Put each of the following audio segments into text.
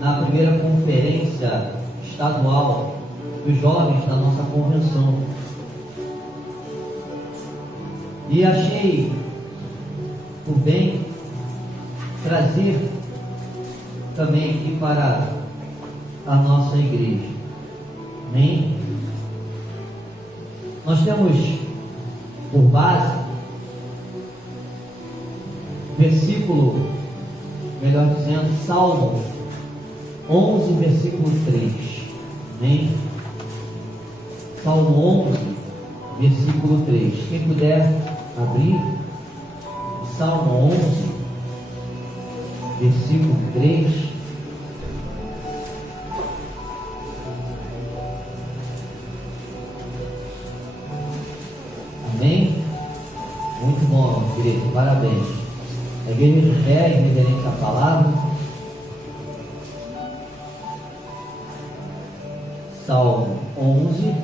na primeira conferência estadual dos jovens da nossa convenção. E achei por bem trazer também aqui para a nossa igreja. Amém? Nós temos por base versículo, melhor dizendo, Salmos 11, versículo 3. Amém? Salmo 11, versículo 3. Quem puder abrir, Salmo 11, versículo 3. Amém? Muito bom, igreja, parabéns. A igreja de fé, em reverência à palavra. Salmo 11,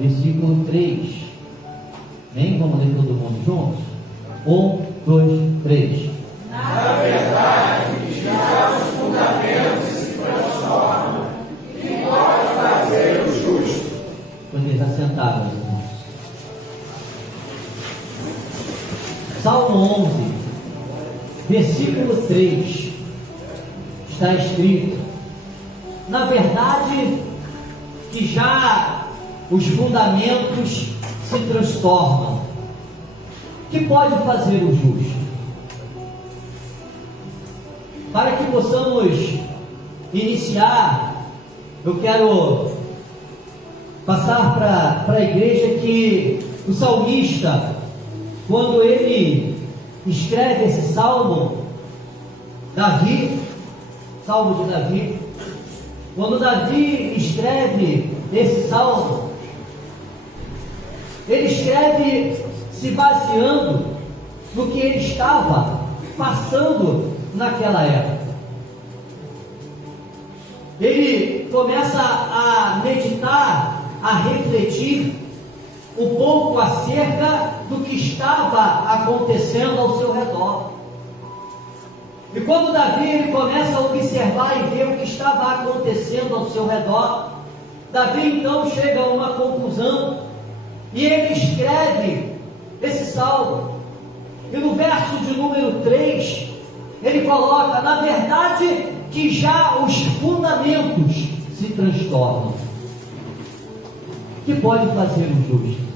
versículo 3. Amém? Vamos ler todo mundo juntos? 1, 2, 3. Na verdade, já os fundamentos se transformam, e pode fazer o justo. Podeis assentar, meus irmãos. Salmo 11, versículo 3, está escrito: na verdade, que já os fundamentos se transtornam, que pode fazer o justo? Para que possamos iniciar, eu quero passar para a igreja que o salmista, quando ele escreve esse salmo, Davi, salmo de Davi, quando Davi escreve esse salmo, ele escreve se baseando no que ele estava passando naquela época. Ele começa a meditar, a refletir um pouco acerca do que estava acontecendo ao seu redor. E quando Davi ele começa a observar e ver o que estava acontecendo ao seu redor, Davi então chega a uma conclusão e ele escreve esse salmo. E no verso de número 3, ele coloca: na verdade, que já os fundamentos se transtornam. Que pode fazer o justo?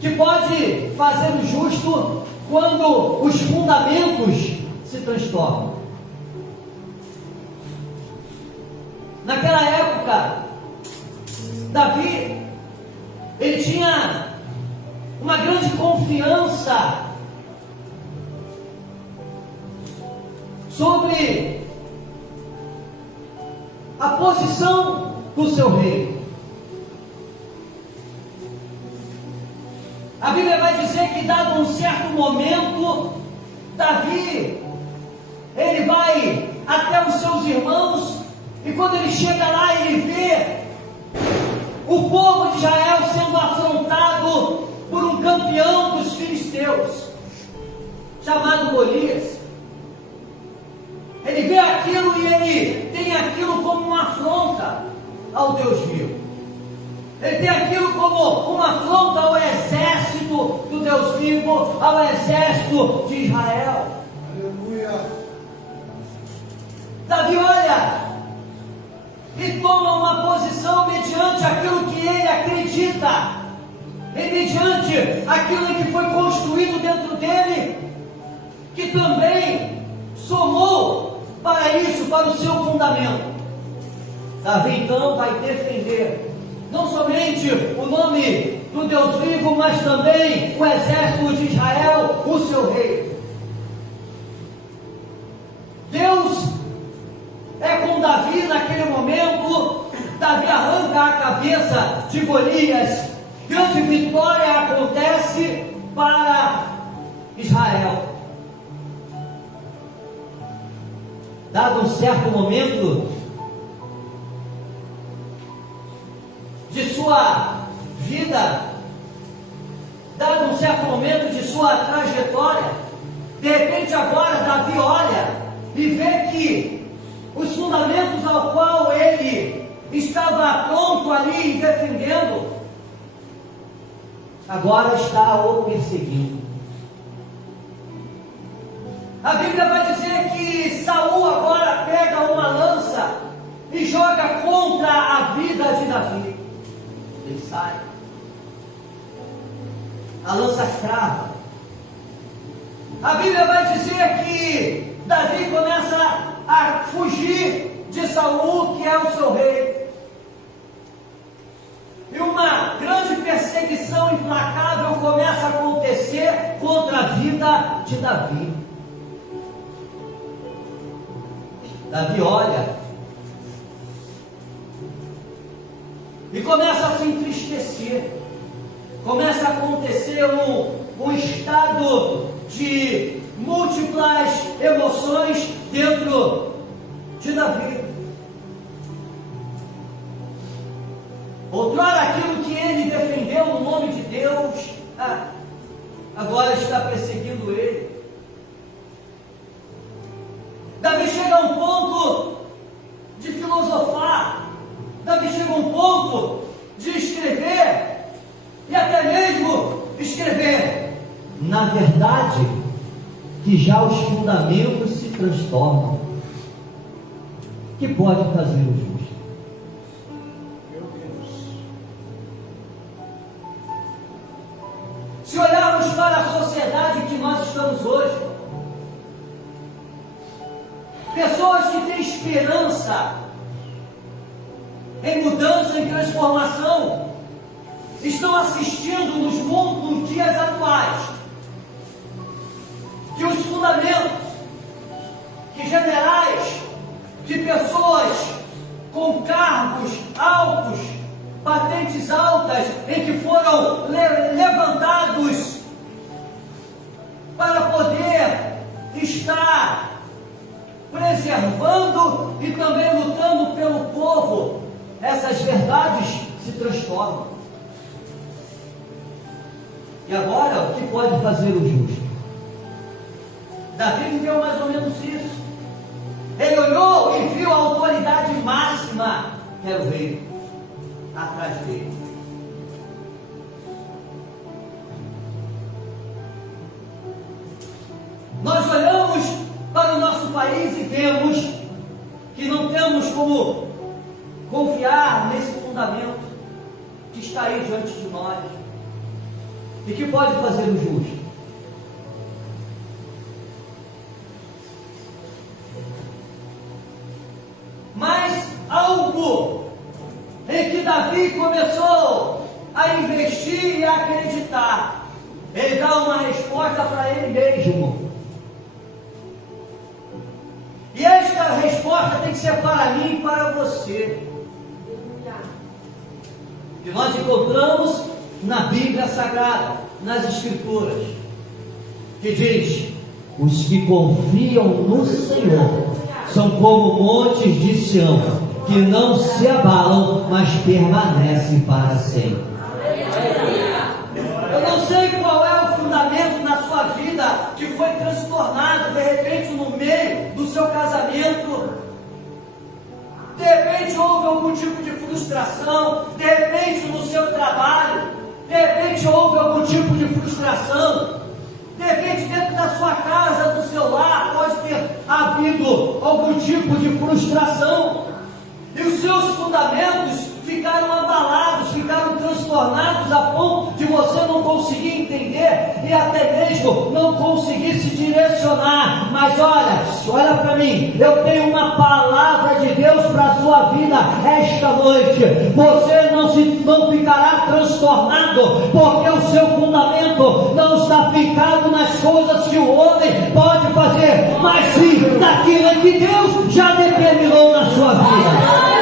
Que pode fazer o justo quando os fundamentos se transtornam? Naquela época, Davi, ele tinha uma grande confiança sobre a posição do seu rei. A Bíblia vai dizer que, dado um certo momento, Davi, ele vai até os seus irmãos, e quando ele chega lá, ele vê o povo de Israel sendo afrontado por um campeão dos filisteus, chamado Golias. Ele vê aquilo e ele tem aquilo como uma afronta ao Deus vivo. Ele tem aquilo como uma afronta ao exército do Deus vivo, ao exército de Israel. Aleluia. Davi olha e toma uma posição mediante aquilo que ele acredita, e mediante aquilo que foi construído dentro dele, que também somou para isso, para o seu fundamento. Davi então vai defender não somente o nome do Deus vivo, mas também o exército de Israel, o seu rei. Deus é com Davi naquele momento. Davi arranca a cabeça de Golias, grande vitória acontece para Israel. Dado um certo momento de sua vida, dado um certo momento de sua trajetória, De repente agora Davi olha e vê que os fundamentos ao qual ele estava pronto ali defendendo, agora está o perseguindo. A Bíblia vai dizer que Saul agora pega uma lança e joga contra a vida de Davi. Ele sai. A lança crava. A Bíblia vai dizer que Davi começa a fugir de Saul, que é o seu rei. E uma grande perseguição implacável começa a acontecer contra a vida de Davi. Davi olha e começa a se entristecer. Começa a acontecer um estado de múltiplas emoções dentro de Davi. Outrora aquilo que ele defendeu no nome de Deus, agora está perseguindo ele. Davi chega a um ponto de filosofar. Davi chega a um ponto de escrever, e até mesmo escrever, na verdade, que já os fundamentos se transtornam. Que pode fazer o justo? Meu Deus. Se olharmos para a sociedade que nós estamos hoje, pessoas que têm esperança em mudança, em transformação, estão assistindo nos dias atuais que os fundamentos, que generais, de pessoas com cargos altos, patentes altas, em que foram levantados para poder estar preservando e também lutando pelo povo, essas verdades se transformam. E agora, o que pode fazer o justo? Davi viveu mais ou menos isso. Ele olhou e viu a autoridade máxima, que era o rei, atrás dele. Nós olhamos para o nosso país e vemos que não temos como confiar nesse fundamento que está aí diante de nós. E que pode fazer o justo? Mas algo em que Davi começou a investir e a acreditar, ele dá uma resposta para ele mesmo. E esta resposta tem que ser para mim e para você. Que nós encontramos na Bíblia Sagrada, nas Escrituras, que diz: os que confiam no Senhor são como montes de Sião, que não se abalam, mas permanecem para sempre. Eu não sei qual é o fundamento na sua vida que foi transtornado de repente no meio do seu casamento. De repente houve algum tipo de frustração, de repente no seu trabalho, de repente houve algum tipo de frustração, de repente dentro da sua casa, do seu lar, pode ter havido algum tipo de frustração, e os seus fundamentos ficaram abalados, ficaram transtornados a ponto de você não conseguir entender e até mesmo não conseguir se direcionar. Mas olha para mim, eu tenho uma palavra de Deus para a sua vida esta noite. Você não ficará transtornado, porque o seu fundamento não está ficado nas coisas que o homem pode fazer, mas sim daquilo que Deus já determinou na sua vida.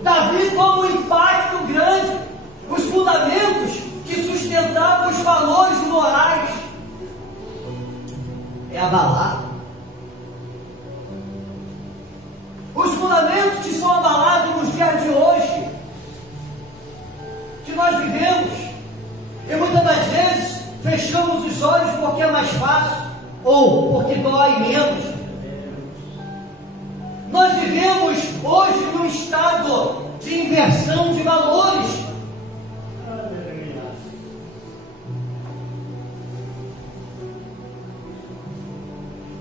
Davi toma um impacto grande. Os fundamentos que sustentavam os valores morais é abalado. Os fundamentos que são abalados nos dias de hoje, que nós vivemos, e muitas das vezes fechamos os olhos porque é mais fácil, ou porque dói menos. Nós vivemos hoje num estado de inversão de valores.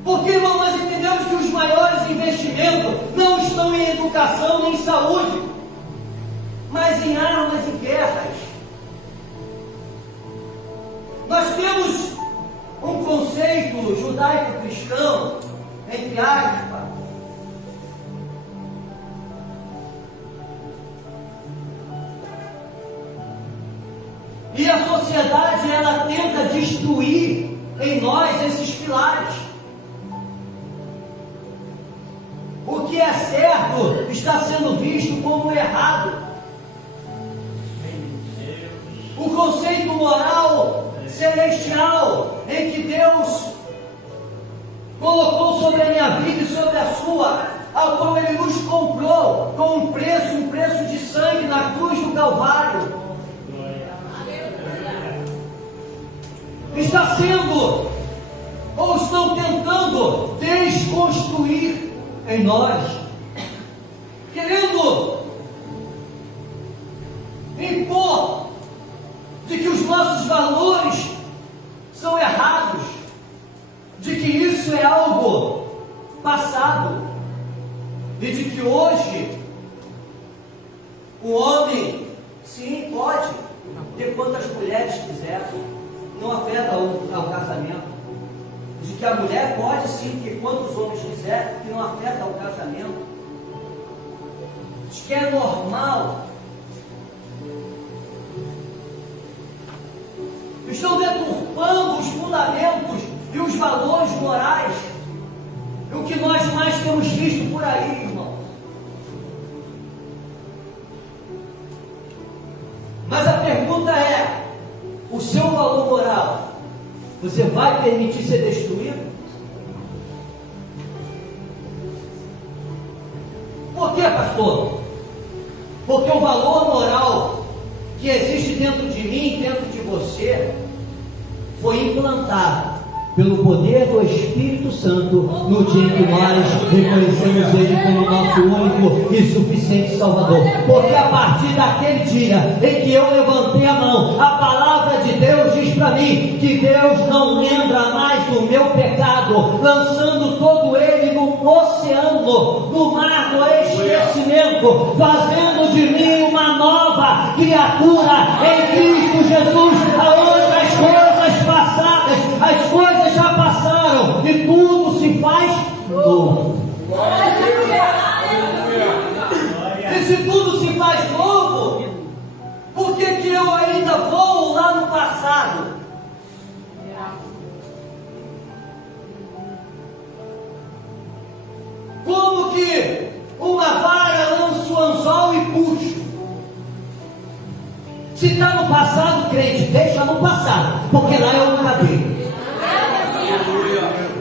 Porque, irmão, nós entendemos que os maiores investimentos não estão em educação nem em saúde, mas em armas e guerras. Nós temos um conceito judaico-cristão, entre aspas, e a sociedade, ela tenta destruir em nós esses pilares. O que é certo está sendo visto como errado. O conceito moral celestial em que Deus colocou sobre a minha vida e sobre a sua, ao qual Ele nos comprou com um preço de sangue na cruz do Calvário, está sendo, ou estão tentando desconstruir em nós, querendo impor de que os nossos valores são errados, de que isso é algo passado, e de que hoje o homem, sim, pode ter quantas mulheres quiser, não afeta ao casamento. De que a mulher pode sim ter quantos homens quiser, que não afeta ao casamento. De que é normal. Estão deturpando os fundamentos e os valores morais. E o que nós mais temos visto por aí, irmãos. Mas a pergunta é: o seu valor moral, você vai permitir ser destruído? Por quê, pastor? Porque o valor moral que existe dentro de mim, dentro de você, foi implantado pelo poder do Espírito Santo no dia em que nós reconhecemos Ele como nosso único e suficiente Salvador. Porque a partir daquele dia em que eu levantei a mão, a palavra de Deus diz para mim que Deus não lembra mais do meu pecado, lançando todo ele no oceano, no mar do esquecimento, fazendo de mim uma nova criatura em Cristo Jesus, aonde as coisas passadas, as coisas já passaram e tudo se faz novo. E se tudo se faz novo, por que eu ainda vou lá no passado? Como que uma vara lança o anzol e puxa? Se está no passado, crente, deixa no passado, porque lá é o cadeiro.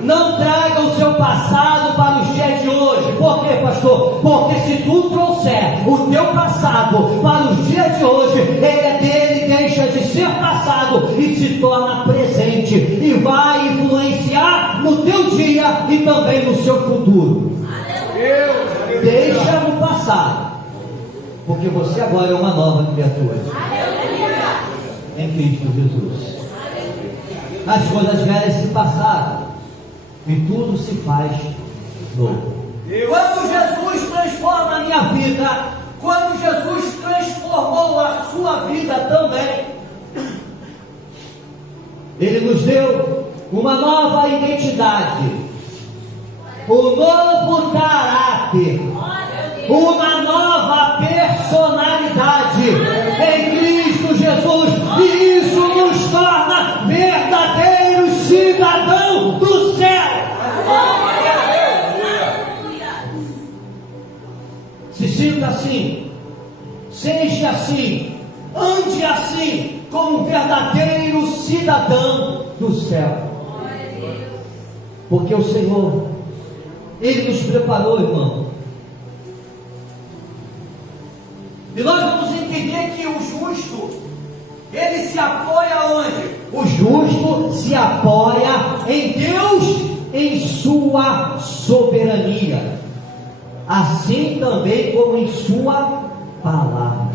Não traga o seu passado para os dias de hoje. Por quê, pastor? Porque se tu trouxer o teu passado para os dias de hoje, ele é dele, deixa de ser passado e se torna presente e vai influenciar no teu dia e também no seu futuro. Deixa no passado, porque você agora é uma nova criatura em Cristo Jesus. As coisas velhas se passaram e tudo se faz novo. Quando Jesus transforma a minha vida, quando Jesus transformou a sua vida também, Ele nos deu uma nova identidade, um novo caráter, uma nova personalidade em Cristo Jesus, e isso nos torna verdadeiros cidadãos do céu. Se sinta assim, seja assim, ande assim, como um verdadeiro cidadão do céu. Porque o Senhor, Ele nos preparou, irmão, E nós vamos entender que o justo, ele se apoia onde? O justo se apoia em Deus, em sua soberania, assim também como em sua palavra.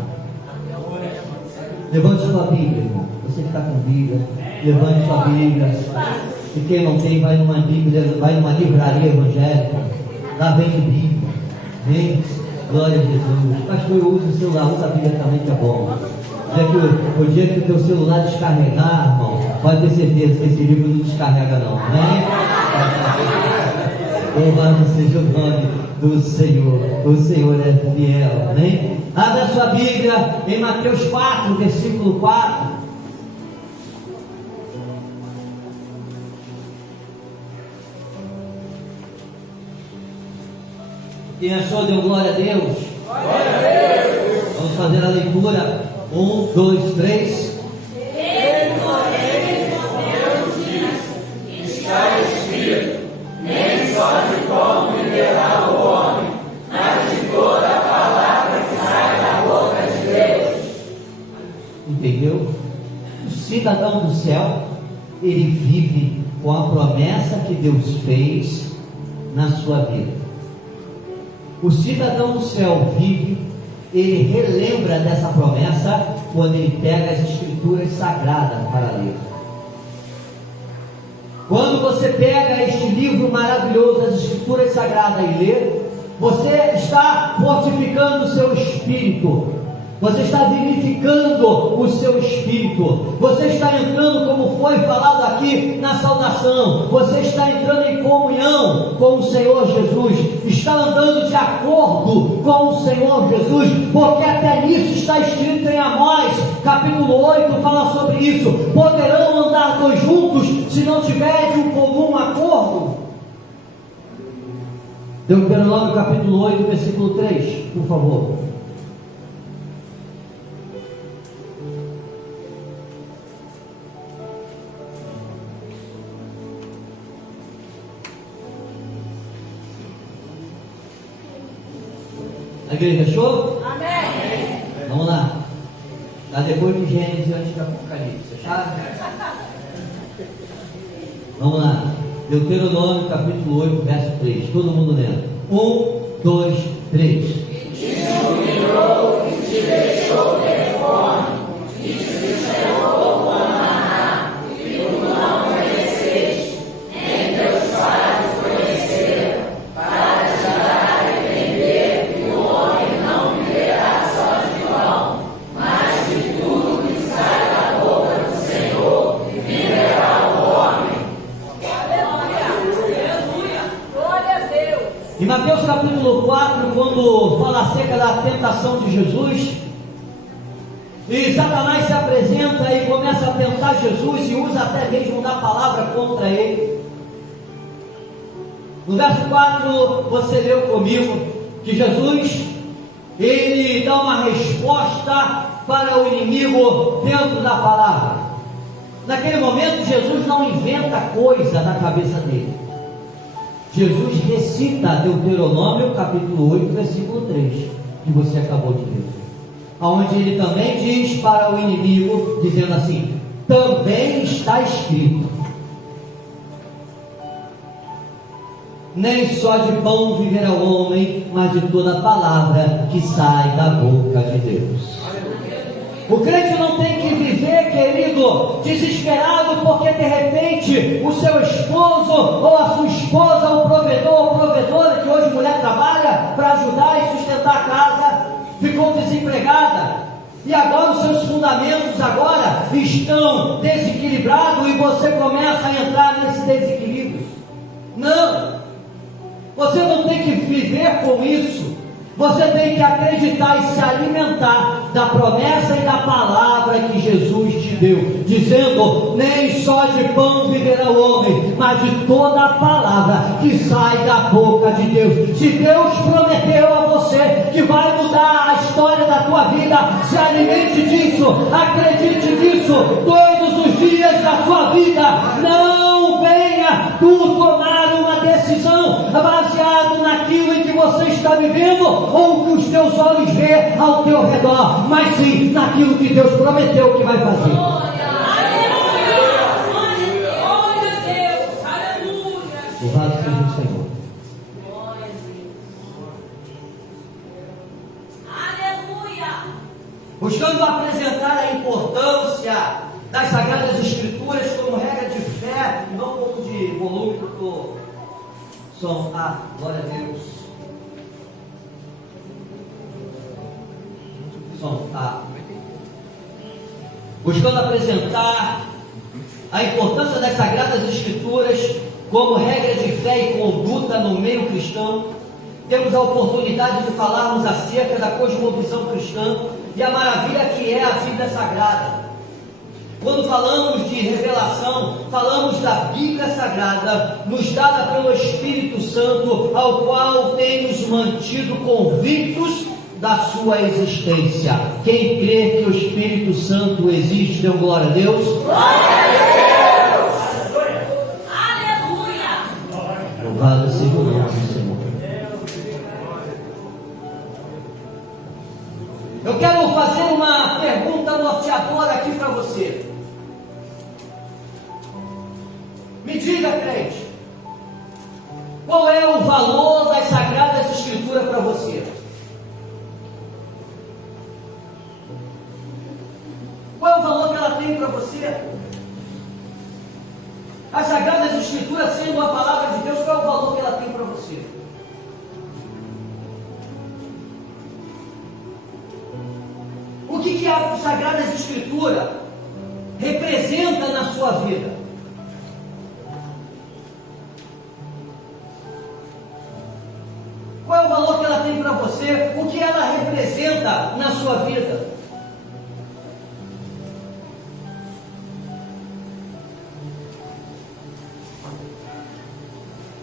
Levante sua Bíblia, irmão. Você que está com Bíblia, levante sua Bíblia. E quem não tem, vai numa Bíblia, vai numa livraria evangélica. Lá vem Bíblia. Vem, glória a Jesus. Pastor, eu uso o celular, usa a Bíblia também, que é bom. O dia que o teu celular descarregar, irmão, pode ter certeza que esse livro não descarrega não, né? Louvado seja o nome do Senhor. O Senhor é fiel, né? Abra sua Bíblia em Mateus 4, versículo 4. Quem achou, deu glória a Deus. Glória a Deus. Vamos fazer a leitura. 1, 2, 3. Ele, porém, Deus disse: está escrito, nem só de pão viverá o homem, mas de toda a palavra que sai da boca de Deus. Entendeu? O cidadão do céu, ele vive com a promessa que Deus fez na sua vida. O cidadão do céu vive, ele relembra dessa promessa quando ele pega as escrituras sagradas para ler. Quando você pega este livro maravilhoso, as escrituras sagradas, e lê, você está fortificando o seu espírito, você está vivificando o seu espírito, você está entrando, como foi falado aqui na saudação, você está entrando em comunhão com o Senhor Jesus, está andando de acordo com o Senhor Jesus, porque até nisso está escrito em Amós, capítulo 8, fala sobre isso: poderão andar dois juntos se não tiverem um comum acordo. Deuteronômio capítulo 8, versículo 3, por favor. A igreja achou? Amém. Vamos lá. Está depois de Gênesis e antes de Apocalipse, tá? Vamos lá. Deuteronômio capítulo 8, verso 3. Todo mundo lendo. 1, 2, 3. Te iluminou e te deixou ter fome, e te sustentou com maná, e tu não conheceste, nem teus pais conheceram, para te dar a entender que o homem não viverá só de pão, mas de tudo que sai da boca do Senhor viverá o homem. Aleluia! Glória a Deus! Em Mateus capítulo 4, quando fala acerca da tentação de Jesus, e Satanás se apresenta e começa a tentar Jesus e usa até mesmo da palavra contra ele. No verso 4, você leu comigo que Jesus, ele dá uma resposta para o inimigo dentro da palavra. Naquele momento, Jesus não inventa coisa na cabeça dele. Jesus recita Deuteronômio capítulo 8, versículo 3, que você acabou de ler, onde ele também diz para o inimigo, dizendo assim: também está escrito, nem só de pão viverá o homem, mas de toda palavra que sai da boca de Deus. O crente não tem que viver, querido, desesperado porque de repente o seu esposo ou a sua esposa, o provedor ou provedora, que hoje mulher trabalha para ajudar e sustentar a casa, ficou desempregada e agora os seus fundamentos agora estão desequilibrados e você começa a entrar nesse desequilíbrio. Não, você não tem que viver com isso. Você tem que acreditar e se alimentar da promessa e da palavra que Jesus te deu, dizendo: nem só de pão viverá o homem, mas de toda a palavra que sai da boca de Deus. Se Deus prometeu a você que vai mudar a história da tua vida, se alimente disso, acredite nisso todos os dias da sua vida. Não venha tu tomar uma decisão baseado naquilo em que você está vivendo vivendo ou o que os teus olhos vê ao teu redor, mas sim naquilo que Deus prometeu que vai fazer. Louvado seja o Senhor. Buscando apresentar a importância das Sagradas Escrituras como regra de fé, não como de volume que eu estou. Som, glória a Deus. Som, buscando apresentar a importância das Sagradas Escrituras como regra de fé e conduta no meio cristão, temos a oportunidade de falarmos acerca da cosmovisão cristã e a maravilha que é a vida sagrada. Quando falamos de revelação, falamos da Bíblia Sagrada, nos dada pelo Espírito Santo, ao qual temos mantido convictos da sua existência. Quem crê que o Espírito Santo existe, dê glória a Deus. Glória a Deus! Aleluia! Louvado seja o nome do Senhor. Eu quero fazer uma pergunta norteadora aqui para você. Me diga, crente, qual é o valor das Sagradas Escrituras para você? Qual é o valor que ela tem para você? As Sagradas Escrituras sendo a palavra de Deus, qual é o valor que ela tem para você? O que a Sagradas Escrituras representa na sua vida? Qual é o valor que ela tem para você? O que ela representa na sua vida?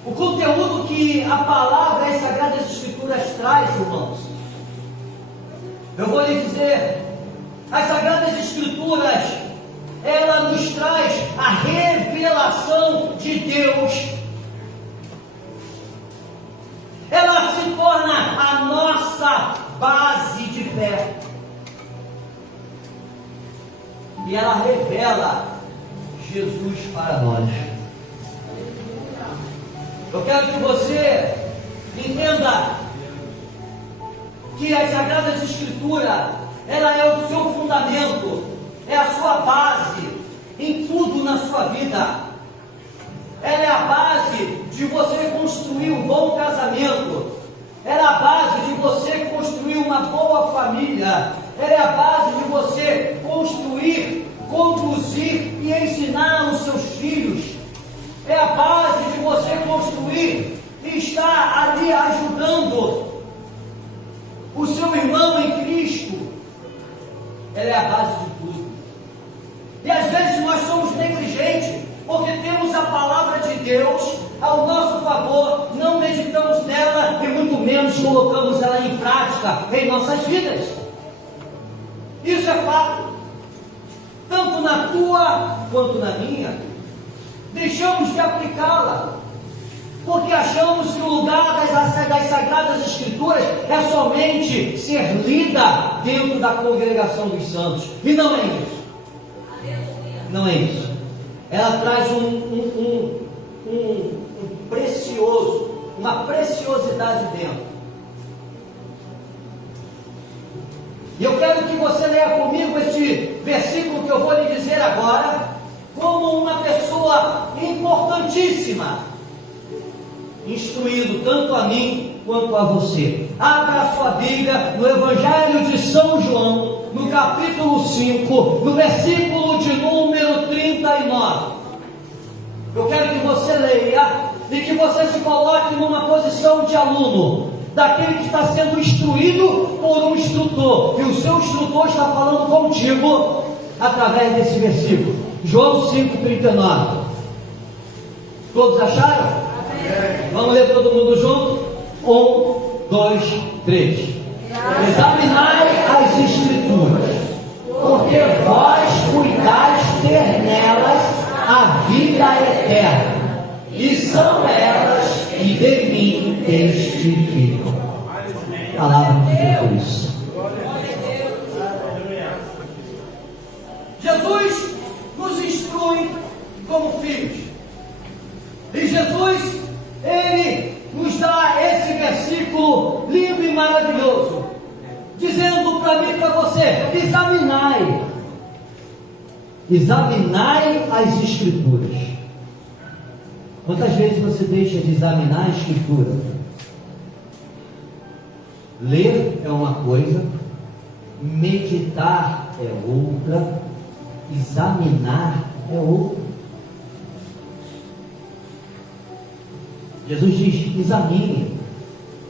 O conteúdo que a palavra e as Sagradas Escrituras traz, irmãos. Eu vou lhe dizer, as Sagradas Escrituras, ela nos traz a revelação de Deus. Ela se torna a nossa base de fé. E ela revela Jesus para nós. Eu quero que você entenda que as Sagradas Escrituras, ela é o seu fundamento, é a sua base em tudo na sua vida. Ela é a base de você construir um bom casamento. Ela é a base de você construir uma boa família. Ela é a base de você construir, conduzir e ensinar os seus filhos. É a base de você construir e estar ali ajudando o seu irmão em Cristo. Ela é a base de tudo. E às vezes nós somos negligentes, porque temos a palavra de Deus ao nosso favor, não meditamos nela e muito menos colocamos ela em prática em nossas vidas. Isso é fato, tanto na tua quanto na minha. Deixamos de aplicá-la, porque achamos que o lugar das Sagradas Escrituras é somente ser lida dentro da congregação dos santos, e não é isso. Não é isso. Ela traz uma preciosidade dentro. E eu quero que você leia comigo este versículo que eu vou lhe dizer agora, como uma pessoa importantíssima, instruindo tanto a mim quanto a você. Abra a sua Bíblia no Evangelho de São João, no capítulo 5, no versículo de número 39. Eu quero que você leia e que você se coloque numa posição de aluno, daquele que está sendo instruído por um instrutor, e o seu instrutor está falando contigo através desse versículo. João 5,39. Todos acharam? Amém. Vamos ler todo mundo junto? 1, 2, 3. Examinai as Escrituras, porque vós cuidais ter nelas a vida eterna, e são elas que de mim testificam. como filhos. E Jesus, Ele nos dá esse versículo lindo e maravilhoso, dizendo para mim e para você: examinai as Escrituras. Quantas vezes você deixa de examinar a Escritura? Ler é uma coisa, meditar é outra, examinar é outra. Jesus diz: examine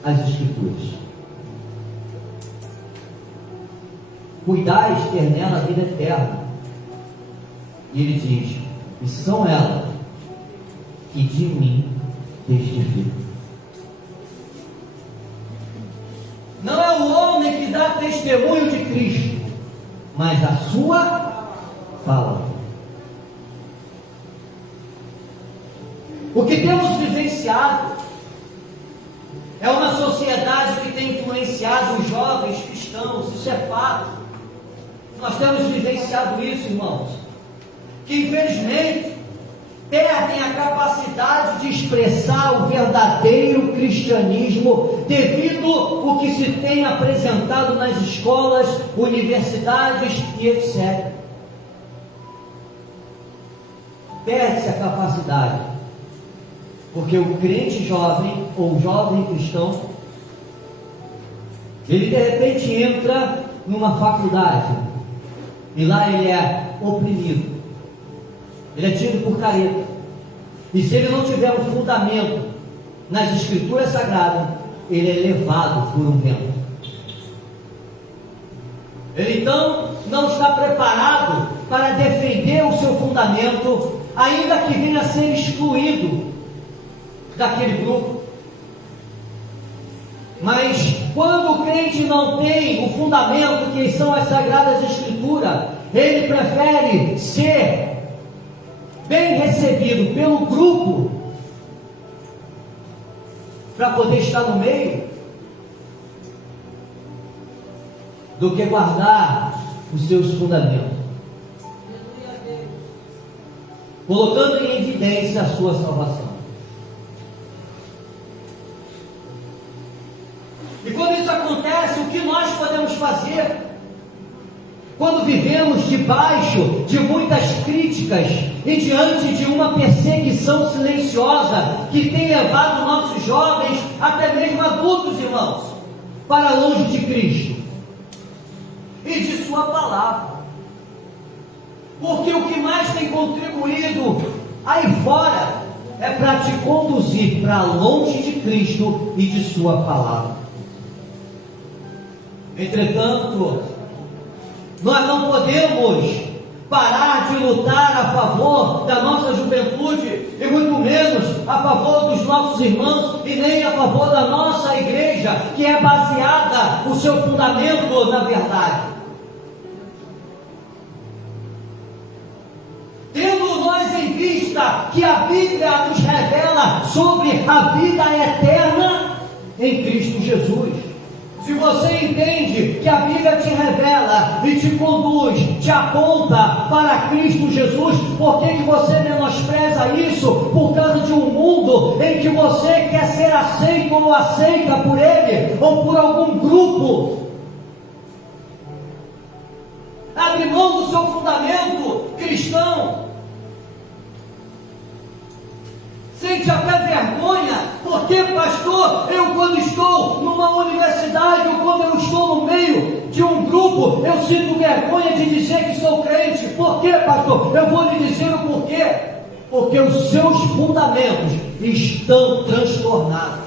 as Escrituras. Cuidais ter nela a vida eterna. E ele diz: e são elas que de mim testificam. Não é o homem que dá testemunho de Cristo, mas a sua palavra. O que temos vivenciado é uma sociedade que tem influenciado os jovens cristãos, isso é fato. Nós temos vivenciado isso, irmãos, que infelizmente perdem a capacidade de expressar o verdadeiro cristianismo devido ao que se tem apresentado nas escolas, universidades e etc. Perde-se a capacidade, porque o crente jovem ou jovem cristão, ele de repente entra numa faculdade e lá ele é oprimido. Ele é tido por careta. E se ele não tiver um fundamento nas Escrituras Sagradas, ele é levado por um vento. Ele então não está preparado para defender o seu fundamento, ainda que venha a ser excluído daquele grupo. Mas quando o crente não tem o fundamento que são as Sagradas Escrituras, ele prefere ser bem recebido pelo grupo para poder estar no meio, do que guardar os seus fundamentos, colocando em evidência a sua salvação. E quando isso acontece, o que nós podemos fazer? Quando vivemos debaixo de muitas críticas e diante de uma perseguição silenciosa que tem levado nossos jovens, até mesmo adultos, irmãos, para longe de Cristo e de sua palavra. Porque o que mais tem contribuído aí fora é para te conduzir para longe de Cristo e de sua palavra. Entretanto, nós não podemos parar de lutar a favor da nossa juventude, e muito menos a favor dos nossos irmãos, e nem a favor da nossa igreja, que é baseada o seu fundamento na verdade. Tendo nós em vista que a Bíblia nos revela sobre a vida eterna em Cristo Jesus. Se você entende que a Bíblia te revela e te conduz, te aponta para Cristo Jesus, por que você menospreza isso por causa de um mundo em que você quer ser aceito ou aceita por ele ou por algum grupo? Abre mão do seu fundamento cristão. Sente até vergonha, porque pastor, eu quando estou numa universidade ou quando eu estou no meio de um grupo, eu sinto vergonha de dizer que sou crente. Por quê, pastor? Eu vou lhe dizer o porquê. Porque os seus fundamentos estão transtornados.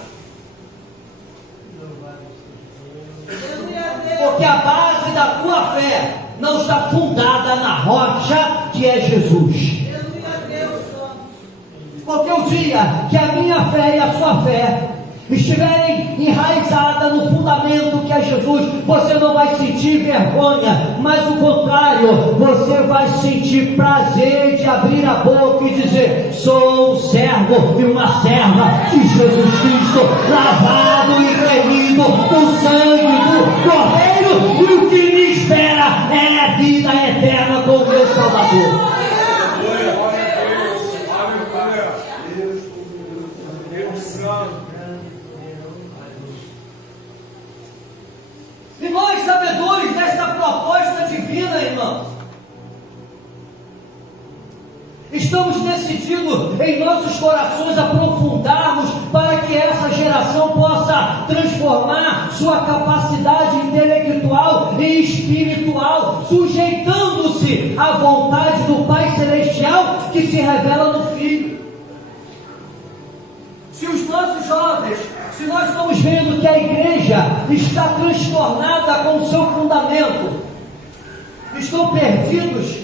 Porque a base da tua fé não está fundada na rocha que é Jesus. Porque o dia que a minha fé e a sua fé estiverem enraizadas no fundamento que é Jesus, você não vai sentir vergonha, mas o contrário, você vai sentir prazer de abrir a boca e dizer: sou um servo e uma serva de Jesus Cristo, lavado e remido no sangue do Cordeiro, e o que me espera é a vida eterna com o meu Salvador. estamos decididos em nossos corações aprofundarmos para que essa geração possa transformar sua capacidade intelectual e espiritual, sujeitando-se à vontade do Pai Celestial que se revela no Filho? Se os nossos jovens, se nós estamos vendo que a igreja está transtornada com o seu fundamento, estão perdidos,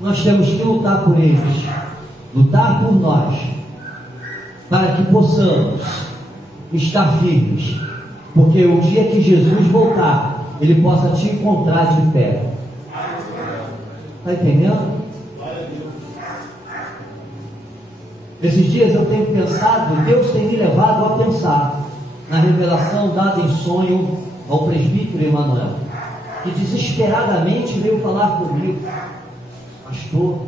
nós temos que lutar por eles, lutar por nós, para que possamos estar firmes, porque o dia que Jesus voltar, Ele possa te encontrar de pé. Está entendendo? Esses dias eu tenho pensado, Deus tem me levado a pensar na revelação dada em sonho ao presbítero Emanuel, que desesperadamente veio falar comigo: pastor,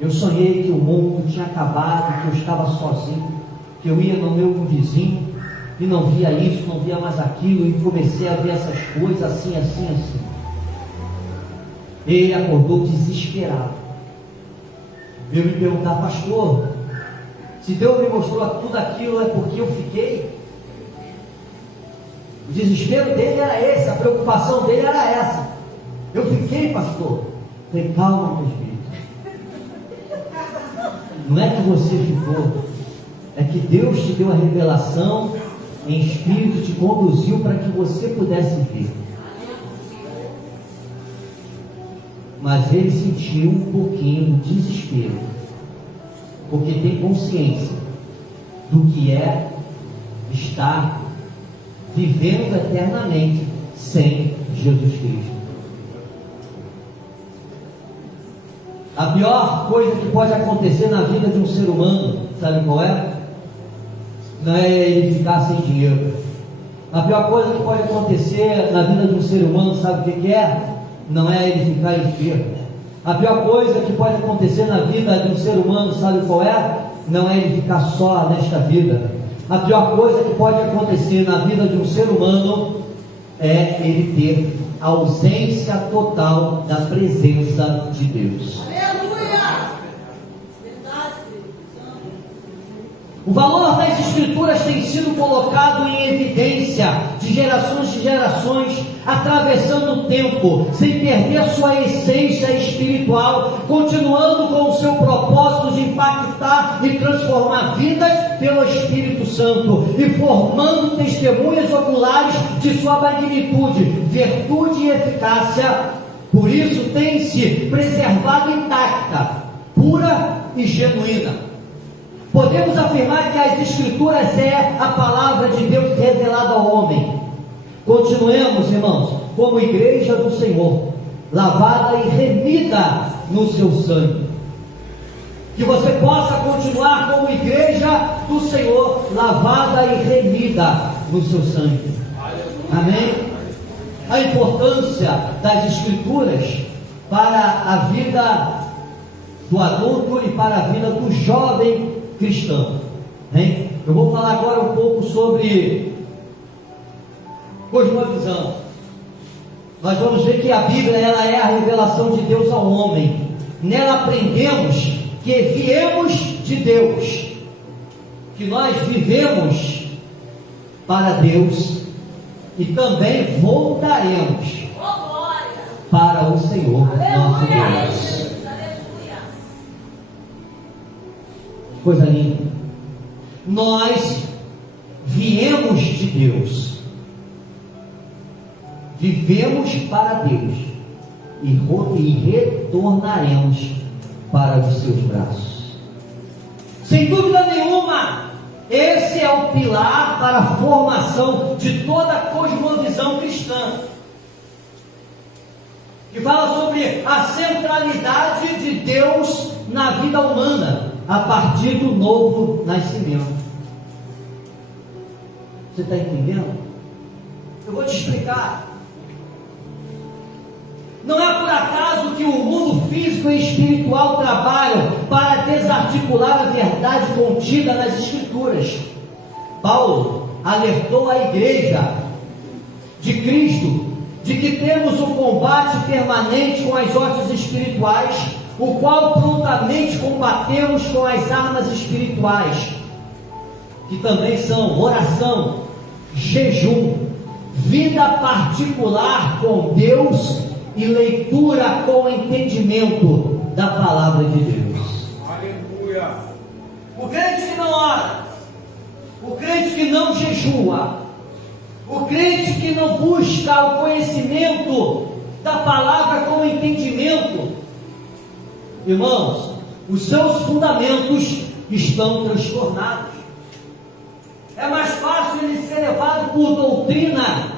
eu sonhei que o mundo tinha acabado, que eu estava sozinho, que eu ia no meu vizinho e não via isso, não via mais aquilo, e comecei a ver essas coisas assim. Ele acordou desesperado, veio me perguntar: pastor, se Deus me mostrou tudo aquilo, é porque eu fiquei? O desespero dele era esse, a preocupação dele era essa. Eu fiquei, pastor. Falei: calma, presbítero. Não é que você ficou, é que Deus te deu a revelação em espírito, te conduziu para que você pudesse ver. Mas ele sentiu um pouquinho de desespero, porque tem consciência do que é estar vivendo eternamente sem Jesus Cristo. A pior coisa que pode acontecer na vida de um ser humano, sabe qual é? Não é ele ficar sem dinheiro. A pior coisa que pode acontecer na vida de um ser humano, sabe o que é? Não é ele ficar enfermo. A pior coisa que pode acontecer na vida de um ser humano, sabe qual é? Não é ele ficar só nesta vida. A pior coisa que pode acontecer na vida de um ser humano é ele ter a ausência total da presença de Deus. O valor das Escrituras tem sido colocado em evidência de gerações, atravessando o tempo, sem perder sua essência espiritual, continuando com o seu propósito de impactar e transformar vidas pelo Espírito Santo e formando testemunhas oculares de sua magnitude, virtude e eficácia. Por isso tem se preservado intacta, pura e genuína. Podemos afirmar que as Escrituras é a palavra de Deus revelada ao homem. Continuemos, irmãos, como igreja do Senhor, lavada e remida no seu sangue. Que você possa continuar como igreja do Senhor, lavada e remida no seu sangue. Amém? A importância das Escrituras para a vida do adulto e para a vida do jovem cristão, hein? Eu vou falar agora um pouco sobre cosmovisão. Nós vamos ver que a Bíblia, ela é a revelação de Deus ao homem. Nela aprendemos que viemos de Deus, que nós vivemos para Deus e também voltaremos para o Senhor nosso Deus. Coisa linda. Nós viemos de Deus, vivemos para Deus e retornaremos para os seus braços. Sem dúvida nenhuma, esse é o pilar para a formação de toda a cosmovisão cristã, que fala sobre a centralidade de Deus na vida humana a partir do novo nascimento. Você está entendendo? Eu vou te explicar. Não é por acaso que o mundo físico e espiritual trabalham para desarticular a verdade contida nas Escrituras. Paulo alertou a igreja de Cristo de que temos um combate permanente com as hostes espirituais, o qual prontamente combatemos com as armas espirituais, que também são oração, jejum, vida particular com Deus e leitura com entendimento da palavra de Deus. Aleluia. O crente que não ora, o crente que não jejua, o crente que não busca o conhecimento da palavra com entendimento, irmãos, os seus fundamentos estão transtornados. É mais fácil ele ser levado por doutrina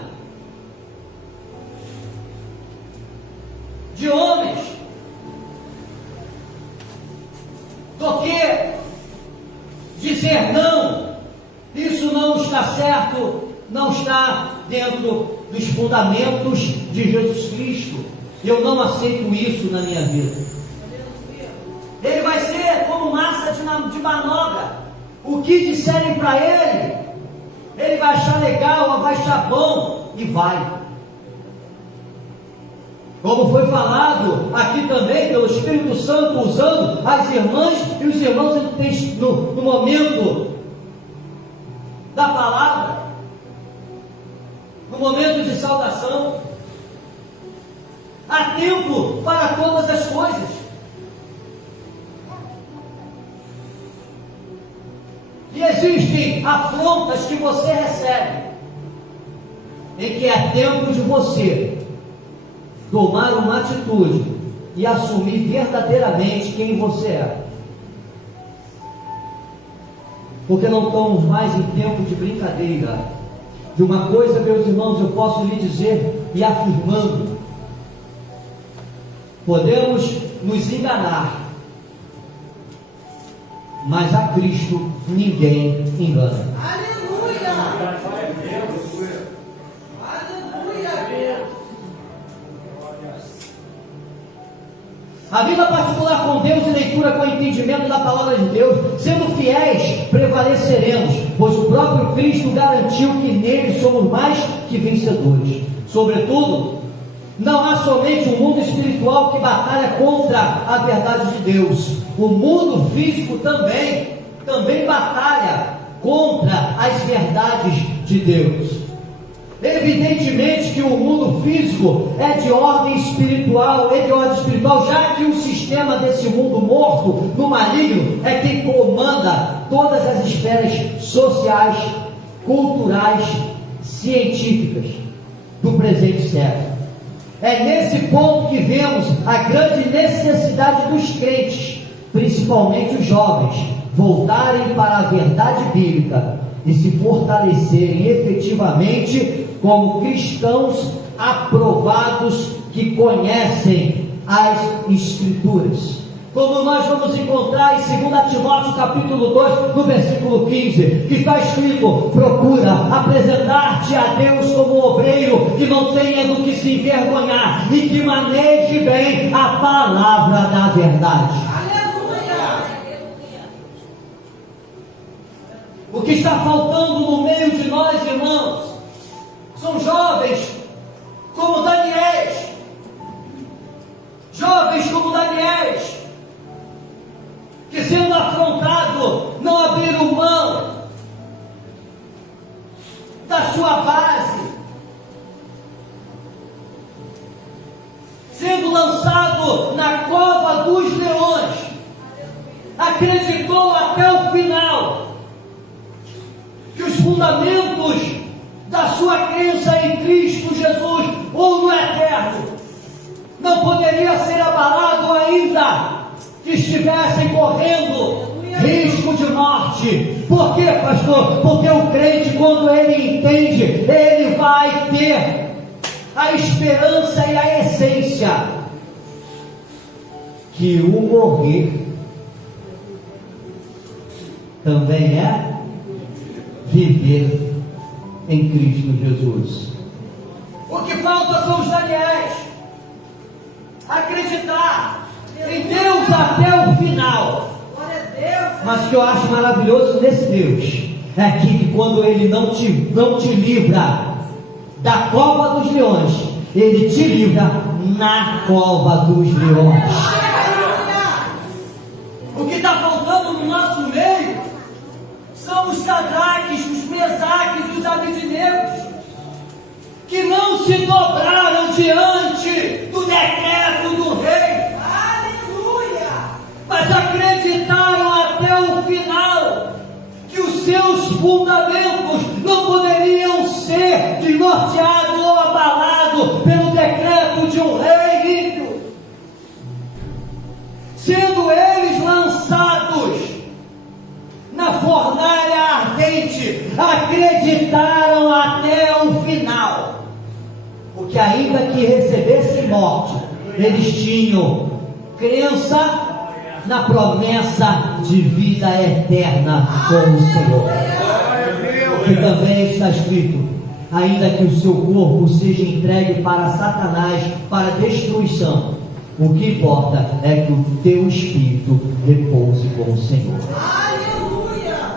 de homens do que dizer não, isso não está certo, não está dentro dos fundamentos de Jesus Cristo. Eu não aceito isso na minha vida. Ele vai ser como massa de manobra. O que disserem para ele vai achar legal, vai achar bom e vai. Como foi falado aqui também pelo Espírito Santo, usando as irmãs e os irmãos no momento da palavra, no momento de saudação. Há tempo para todas as coisas. E existem afrontas que você recebe, em que é tempo de você tomar uma atitude e assumir verdadeiramente quem você é. Porque não estamos mais em tempo de brincadeira. De uma coisa, meus irmãos, eu posso lhe dizer e afirmando: podemos nos enganar, mas a Cristo ninguém engana. Aleluia! Aleluia! A vida particular com Deus e leitura com entendimento da palavra de Deus, sendo fiéis, prevaleceremos, pois o próprio Cristo garantiu que nele somos mais que vencedores. Sobretudo, não há somente o mundo espiritual que batalha contra a verdade de Deus. O mundo físico também batalha contra as verdades de Deus. Evidentemente que o mundo físico é de ordem espiritual, já que o sistema desse mundo morto, do maligno, é quem comanda todas as esferas sociais, culturais, científicas do presente século. É nesse ponto que vemos a grande necessidade dos crentes, principalmente os jovens, voltarem para a verdade bíblica e se fortalecerem efetivamente como cristãos aprovados que conhecem as Escrituras. Como nós vamos encontrar em 2 Timóteo capítulo 2, no versículo 15, que está escrito: procura apresentar-te a Deus como obreiro que não tenha do que se envergonhar e que maneje bem a palavra da verdade. O que está faltando no meio de nós, irmãos, são jovens como Daniel, que sendo afrontado, não abriram mão da sua base, sendo lançado na cova dos leões, acreditou até o final que os fundamentos da sua crença em Cristo Jesus, ou no eterno, não poderia ser abalado ainda que estivessem correndo risco de morte. Por quê, pastor? Porque o crente, quando ele entende, ele vai ter a esperança e a essência que o morrer também é viver em Cristo Jesus. O que falta são os Daniéis acreditar em Deus até o final. Mas o que eu acho maravilhoso nesse Deus é que quando Ele não te livra da cova dos leões, Ele te livra na cova dos leões. no nosso meio são os Sadraques, os Mesaques e os Abednegos, que não se dobraram diante do decreto do rei. Aleluia! Mas acreditaram até o final que os seus fundamentos não poderiam ser desnorteados ou abalados pelo decreto de um rei ímpio. Sendo eles lançados na fornalha ardente, acreditaram até o final, porque ainda que recebessem morte, eles tinham crença na promessa de vida eterna com o Senhor. Porque também está escrito: ainda que o seu corpo seja entregue para Satanás, para destruição, o que importa é que o teu espírito repouse com o Senhor. Aleluia!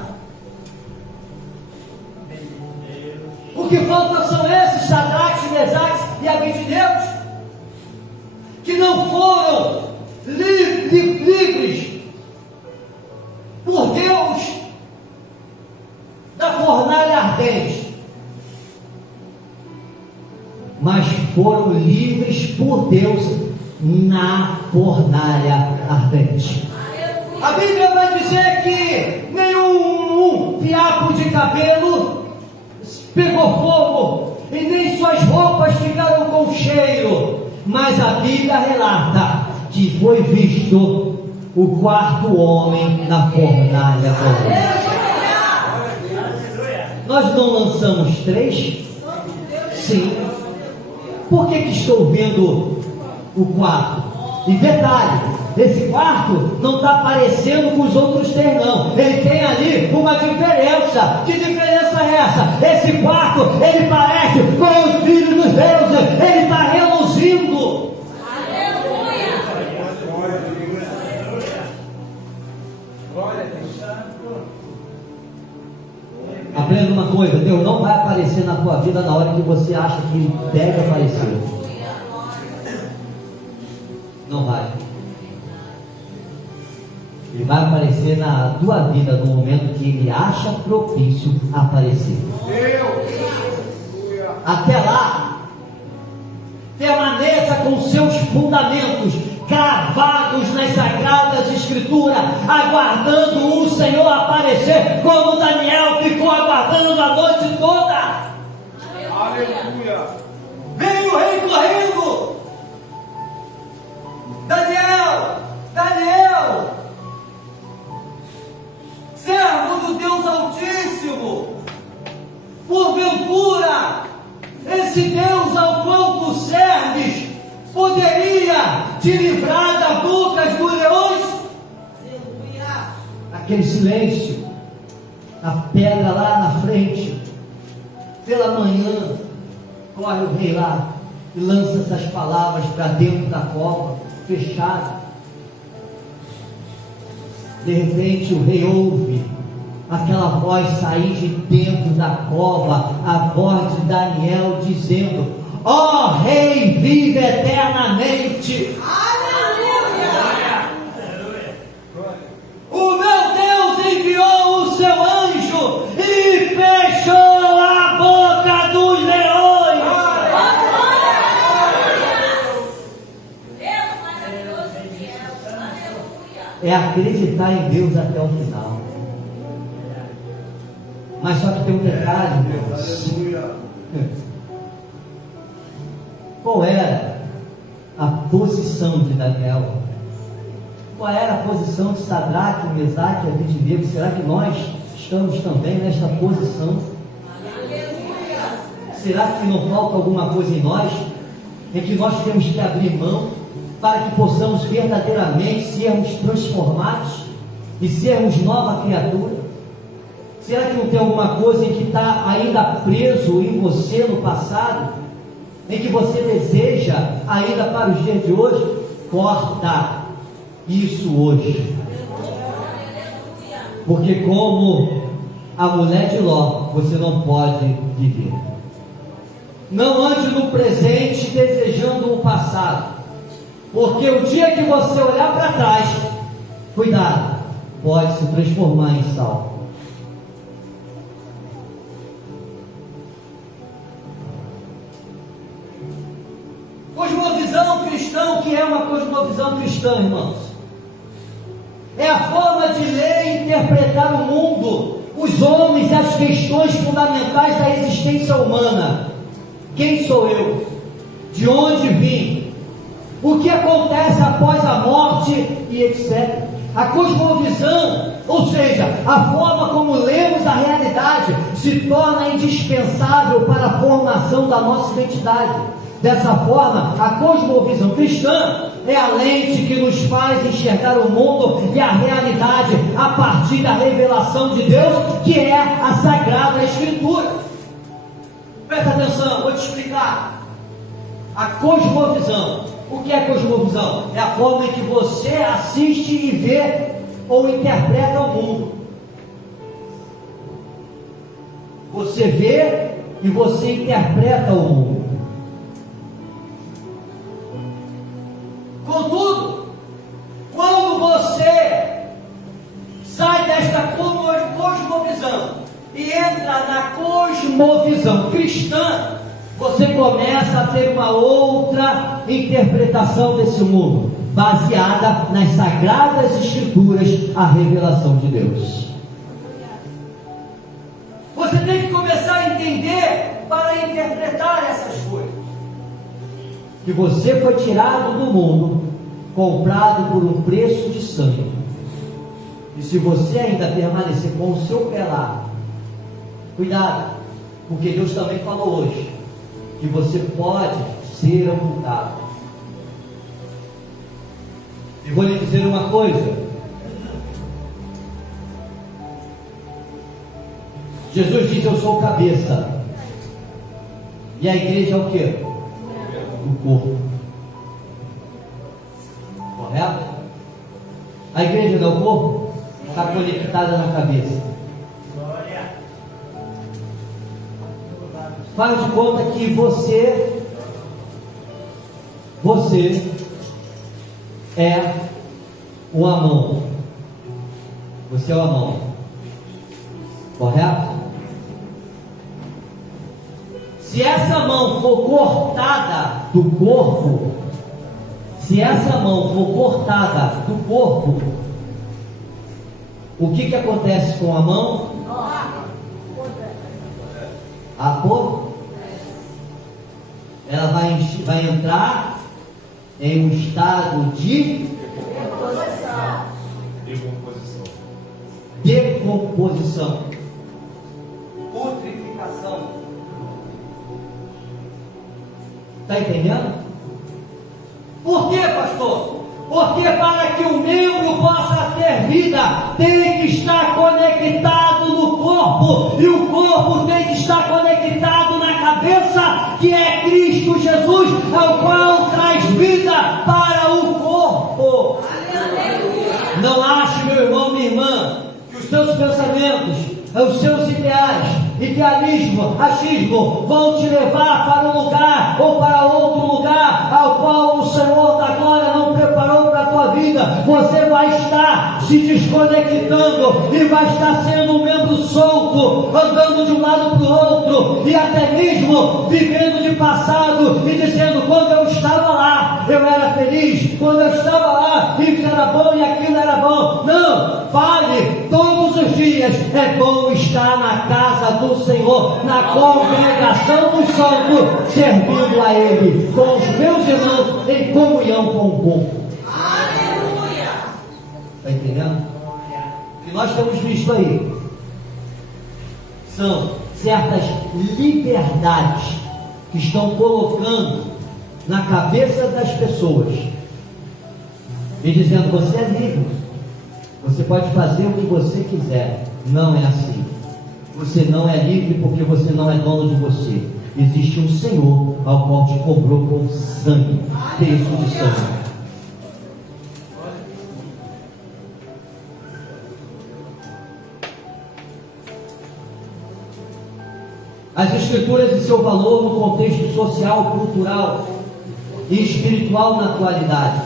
O que falta são esses Sadraques, Mesaques e Abednegos, que não foram livres por Deus da fornalha ardente, mas foram livres por Deus na fornalha ardente. A Bíblia vai dizer que nenhum fiapo de cabelo pegou fogo e nem suas roupas ficaram com cheiro, mas a Bíblia relata que foi visto o quarto homem na fornalha ardente. Nós não lançamos 3? Sim. Por que estou vendo o quarto? E detalhe, esse quarto não está parecendo com os outros 3 não. Ele tem ali uma diferença. Que diferença é essa? Esse quarto, ele parece com os filhos dos deuses. Ele está reluzindo. Aleluia! Aprenda uma coisa: Deus não vai aparecer na tua vida na hora que você acha que Ele deve aparecer. Não vai. Ele vai aparecer na tua vida no momento que Ele acha propício aparecer. Até lá, permaneça com seus fundamentos cravados nas sagradas escrituras, aguardando o Senhor aparecer, como Daniel ficou aguardando a noite toda. Aleluia! Veio o rei correndo. Daniel, servo do Deus Altíssimo, porventura esse Deus ao qual tu serves poderia te livrar da boca dos leões? Aquele silêncio, a pedra lá na frente. Pela manhã corre o rei lá e lança essas palavras para dentro da cova fechada. De repente o rei ouve aquela voz sair de dentro da cova, a voz de Daniel dizendo: ó rei, vive eternamente. Aleluia! O meu Deus enviou o seu anjo e fechou a boca dos leões. Deus maravilhoso e fiel. Aleluia! É acreditar em Deus até o final. Mas só que tem um detalhe, Deus. Qual era a posição de Daniel? Qual era a posição de Sadraque, Mesaque e Abednego? Será que nós estamos também nesta posição? Será que não falta alguma coisa em nós, em que nós temos que abrir mão para que possamos verdadeiramente sermos transformados e sermos nova criatura? Será que não tem alguma coisa em que está ainda preso em você no passado, em que você deseja ainda para os dias de hoje? Corta isso hoje, porque como a mulher de Ló, você não pode viver. Não ande no presente desejando o passado, porque o dia que você olhar para trás, cuidado, pode se transformar em sal. Cosmovisão cristã, o que é uma cosmovisão cristã, irmãos? É a forma de ler e interpretar o mundo, os homens e as questões fundamentais da existência humana. Quem sou eu? De onde vim? O que acontece após a morte e etc. A cosmovisão, ou seja, a forma como lemos a realidade, se torna indispensável para a formação da nossa identidade. Dessa forma, a cosmovisão cristã é a lente que nos faz enxergar o mundo e a realidade a partir da revelação de Deus, que é a Sagrada Escritura. Presta atenção, vou te explicar. A cosmovisão, o que é cosmovisão? É a forma em que você assiste e vê ou interpreta o mundo. Você vê e você interpreta o mundo. Contudo, quando você sai desta cosmovisão e entra na cosmovisão cristã, você começa a ter uma outra interpretação desse mundo, baseada nas Sagradas Escrituras, a revelação de Deus. Você tem que começar a entender para interpretar essas coisas. Que você foi tirado do mundo, comprado por um preço de sangue. E se você ainda permanecer com o seu pé lá, cuidado, porque Deus também falou hoje que você pode ser amputado. E vou lhe dizer uma coisa: Jesus disse: eu sou cabeça, e a igreja é o quê? O corpo. Correto? A igreja não é o corpo? Está conectada na cabeça. Faz de conta que você é o Amon. Você é o Amon. Correto? Se essa mão for cortada do corpo, o que acontece com a mão? Ela vai entrar em um estado de decomposição, putrificação. Está entendendo? Por quê, pastor? Porque para que o membro possa ter vida, tem que estar conectado no corpo, e o corpo tem que estar conectado na cabeça, que é Cristo Jesus, ao qual traz vida para o corpo. Não ache, meu irmão, minha irmã, que os seus pensamentos, os seus idealismo, achismo, vão te levar para um lugar ou para outro lugar ao qual o Senhor da glória não preparou para a tua vida. Você vai estar se desconectando e vai estar sendo um membro solto, andando de um lado para o outro, e até mesmo vivendo de passado e dizendo: quando eu estava lá, eu era feliz, quando eu estava lá, isso era bom e aquilo era bom. Não, fale todos os dias: é bom estar na casa do Senhor, na congregação dos santos, servindo a Ele, com os meus irmãos, em comunhão com o povo. Aleluia! Está entendendo? O que nós temos visto aí são certas liberdades que estão colocando na cabeça das pessoas e dizendo: você é livre, você pode fazer o que você quiser. Não é assim. Você não é livre porque você não é dono de você. Existe um Senhor ao qual te cobrou com sangue, preço de sangue. As Escrituras e seu valor no contexto social, cultural e espiritual na atualidade.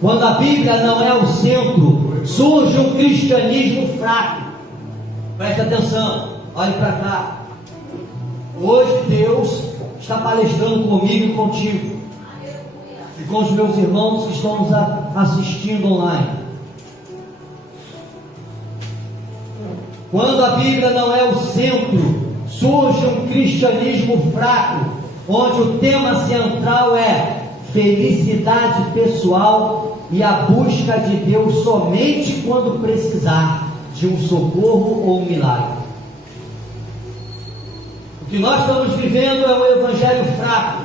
Quando a Bíblia não é o centro surge um cristianismo fraco. Presta atenção, olhe para cá. Hoje Deus está palestrando comigo e contigo, e com os meus irmãos que estão nos assistindo online. Quando a Bíblia não é o centro, surge um cristianismo fraco, onde o tema central é felicidade pessoal e a busca de Deus somente quando precisar de um socorro ou um milagre. O que nós estamos vivendo é um evangelho fraco,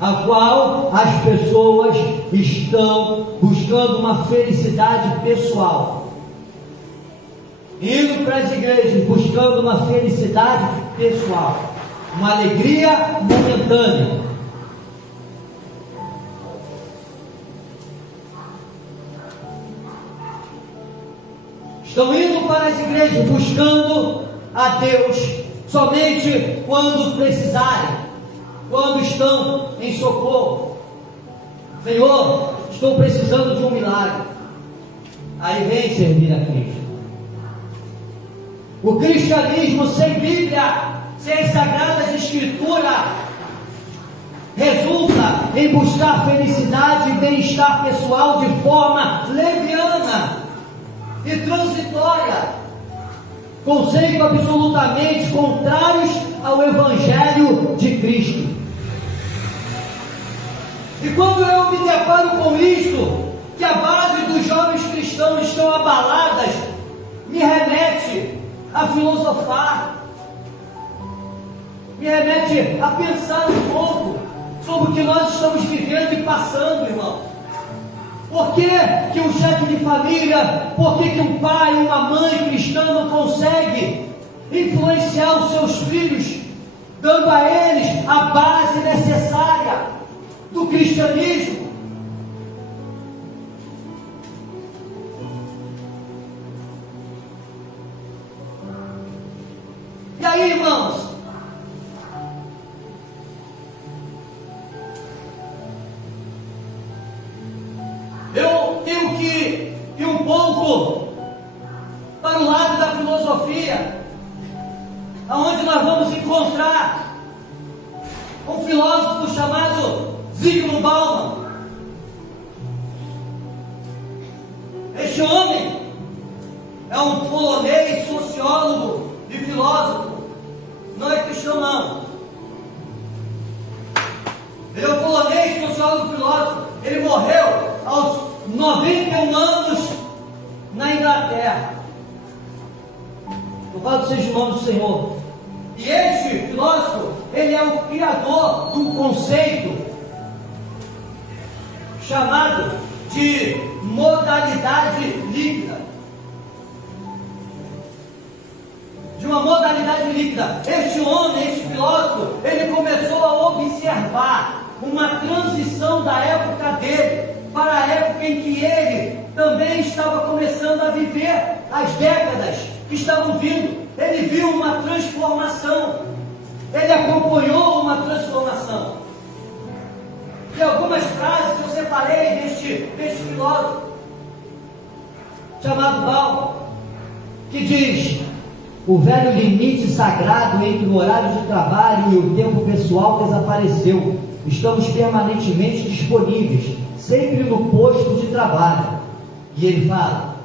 a qual as pessoas estão buscando uma felicidade pessoal, indo para as igrejas buscando uma felicidade pessoal, uma alegria momentânea. Estão indo para as igrejas buscando a Deus somente quando precisarem, quando estão em socorro. Senhor, estou precisando de um milagre. Aí vem servir a Cristo. O cristianismo sem Bíblia, sem as Sagradas Escrituras, resulta em buscar felicidade e bem-estar pessoal de forma leviana e transitória, conceito absolutamente contrários ao Evangelho de Cristo. E quando eu me deparo com isto, que a base dos jovens cristãos estão abaladas, me remete a filosofar, me remete a pensar um pouco sobre o que nós estamos vivendo e passando, irmão. Por que um chefe de família, por que um pai, uma mãe cristã não consegue influenciar os seus filhos, dando a eles a base necessária do cristianismo? E aí, irmãos, eu tenho que ir um pouco para o lado da filosofia, aonde nós vamos encontrar um filósofo chamado Zygmunt Bauman. Este homem é um polonês, sociólogo e filósofo, não é cristão não. Ele é um polonês, sociólogo e filósofo. Ele morreu aos 91 anos na Inglaterra. Louvado seja o nome do Senhor. E este filósofo, ele é o criador de um conceito chamado de modalidade líquida. De uma modalidade líquida. Este homem, este filósofo, ele começou a observar uma transição da época dele para a época em que ele também estava começando a viver, as décadas que estavam vindo. Ele viu uma transformação, ele acompanhou uma transformação. E algumas frases eu separei deste filósofo chamado Bauman, que diz: o velho limite sagrado entre o horário de trabalho e o tempo pessoal desapareceu. Estamos permanentemente disponíveis, sempre no posto de trabalho. E ele fala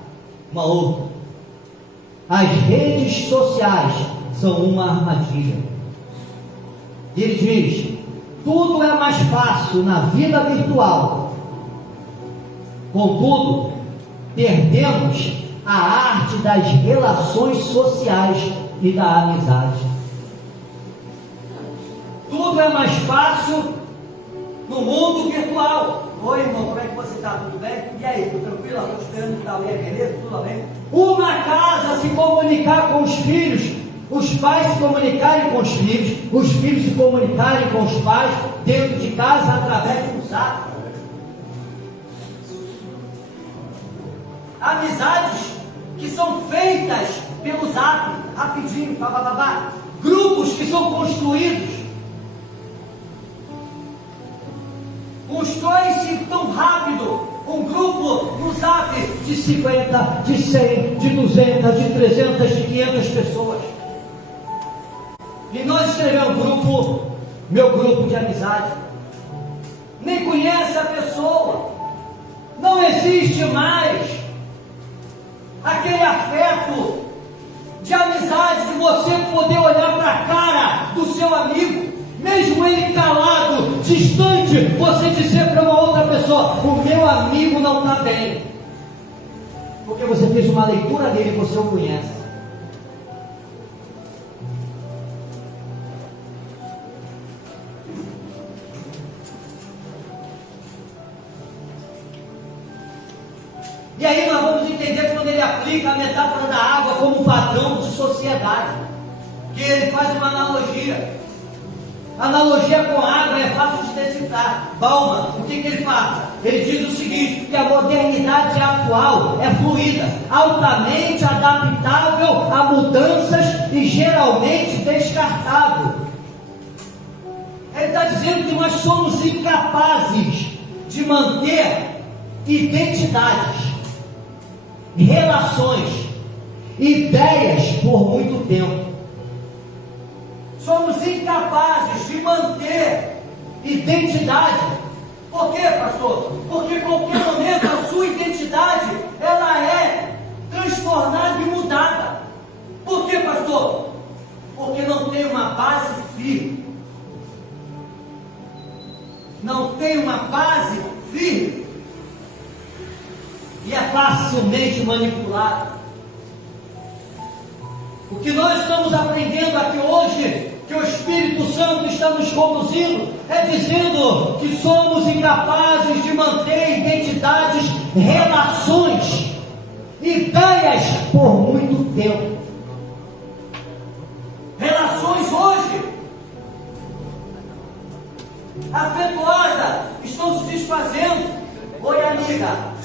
uma outra: as redes sociais são uma armadilha. E ele diz: tudo é mais fácil na vida virtual, contudo, perdemos a arte das relações sociais e da amizade. Tudo é mais fácil no mundo virtual. Oi, irmão, como é que você está? Tudo bem? E aí, tudo tranquilo? Estou esperando que está bem, beleza? Tudo bem? Uma casa se comunicar com os filhos, os pais se comunicarem com os filhos se comunicarem com os pais dentro de casa através do zap. Amizades que são feitas pelo zap, rapidinho, bababá. Grupos que são construídos, constrói-se tão rápido um grupo no Zap de 50, de 100, de 200, de 300, de 500 pessoas. E nós escrevemos grupo, meu grupo de amizade. Nem conhece a pessoa. Não existe mais aquele afeto de amizade, de você poder olhar para a cara do seu amigo, mesmo ele calado, distante, você dizer para uma outra pessoa: o meu amigo não está bem, porque você fez uma leitura dele e você o conhece. E aí nós vamos entender quando ele aplica a metáfora da água como padrão de sociedade, que ele faz uma analogia. A analogia com a água é fácil de decifrar. Bauman, o que ele faz? Ele diz o seguinte, que a modernidade atual é fluida, altamente adaptável a mudanças e geralmente descartável. Ele está dizendo que nós somos incapazes de manter identidades, relações, ideias por muito tempo. Somos incapazes de manter identidade. Por quê, pastor? Porque em qualquer momento a sua identidade, ela é transformada e mudada. Por quê, pastor? Porque não tem uma base firme. Não tem uma base firme. E é facilmente manipulado. O que nós estamos aprendendo aqui hoje, que o Espírito Santo está nos conduzindo, é dizendo que somos incapazes de manter identidades, relações, ideias por muito tempo. Relações hoje afetuosas estão se desfazendo. Oi, amiga.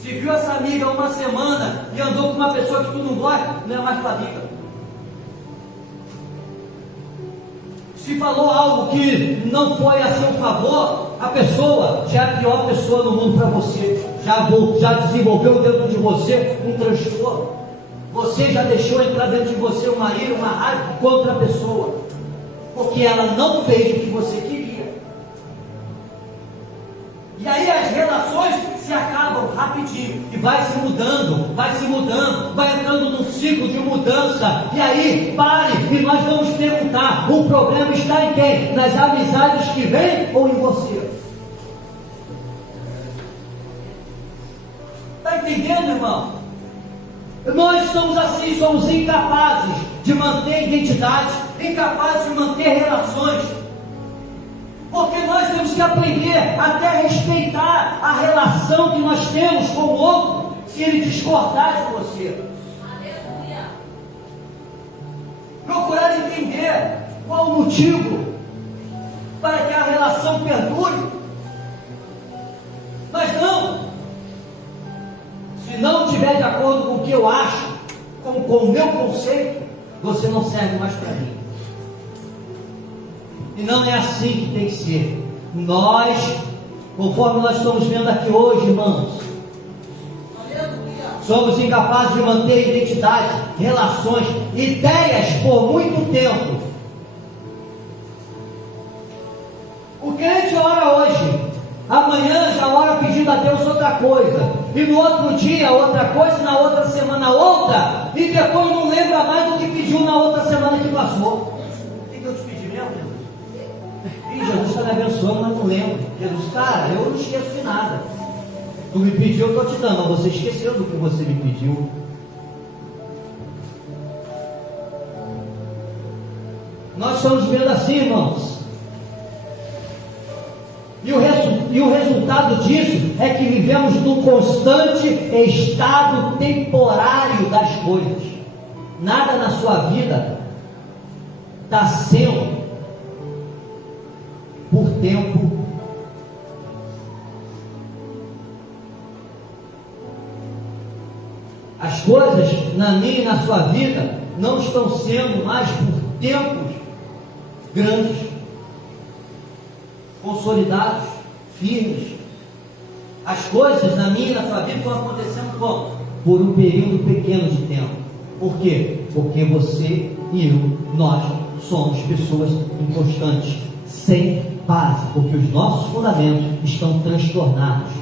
Se viu essa amiga uma semana e andou com uma pessoa que tu não gosta, não é mais tua amiga. Se falou algo que não foi a seu favor, a pessoa já é a pior pessoa no mundo para você. Já desenvolveu dentro de você um transtorno. Você já deixou entrar dentro de você uma ira, uma raiva contra a pessoa, porque ela não fez o que você queria. E aí as relações se acabam rapidinho e vai se mudando, vai entrando num ciclo de mudança. E aí, pare, e nós vamos perguntar: o problema está em quem? Nas amizades que vêm ou em você? Está entendendo, irmão? Nós estamos assim, somos incapazes de manter identidade, incapazes de manter relações. Porque nós temos que aprender até a respeitar a relação que nós temos com o outro, se ele discordar de você. Aleluia. Procurar entender qual o motivo para que a relação perdure. Mas não, se não estiver de acordo com o que eu acho, com o meu conceito, você não serve mais para mim. E não é assim que tem que ser. Nós, conforme nós estamos vendo aqui hoje, irmãos, somos incapazes de manter identidade, relações, ideias por muito tempo. O crente ora hoje, amanhã já ora pedindo a Deus outra coisa, e no outro dia outra coisa, e na outra semana outra, e depois não lembra mais do que pediu na outra semana que passou. O que eu te pedi mesmo, Jesus? E Jesus está me abençoando, mas não lembro. Jesus, cara, eu não esqueço de nada. Tu me pediu, eu estou te dando, mas você esqueceu do que você me pediu. Nós estamos vendo assim, irmãos. E o resultado disso é que vivemos num constante estado temporário das coisas. Nada na sua vida está sendo por tempo. As coisas na minha e na sua vida não estão sendo mais por tempos grandes, consolidados, firmes. As coisas na minha e na sua vida estão acontecendo como? Por um período pequeno de tempo. Por quê? Porque você e eu, nós somos pessoas inconstantes, sem base, porque os nossos fundamentos estão transtornados,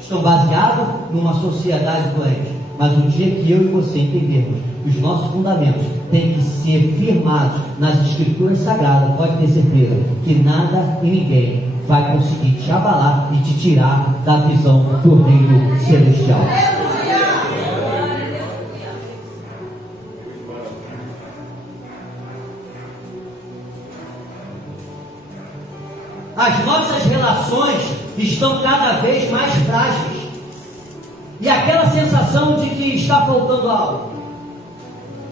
estão baseados numa sociedade doente. Mas o dia que eu e você entendermos que os nossos fundamentos têm que ser firmados nas Escrituras Sagradas, pode ter certeza que nada e ninguém vai conseguir te abalar e te tirar da visão do reino celestial. As nossas relações estão cada vez mais frágeis. E aquela sensação de que está faltando algo.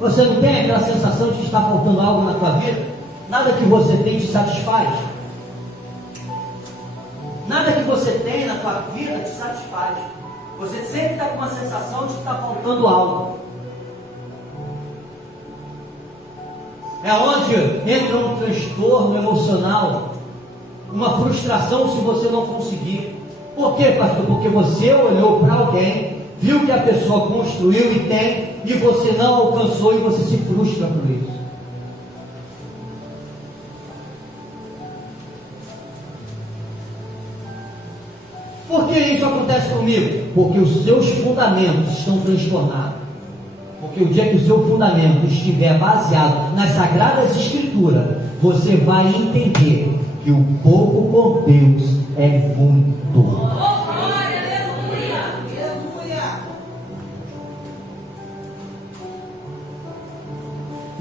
Você não tem aquela sensação de que está faltando algo na tua vida? Nada que você tem te satisfaz. Nada que você tem na tua vida te satisfaz. Você sempre está com uma sensação de que está faltando algo. É onde entra um transtorno emocional, uma frustração se você não conseguir. Por quê, pastor? Porque você olhou para alguém, viu que a pessoa construiu e tem, e você não alcançou, e você se frustra por isso. Por que isso acontece comigo? Porque os seus fundamentos estão transtornados. Porque o dia que o seu fundamento estiver baseado nas Sagradas Escrituras, você vai entender que o pouco com Deus é muito.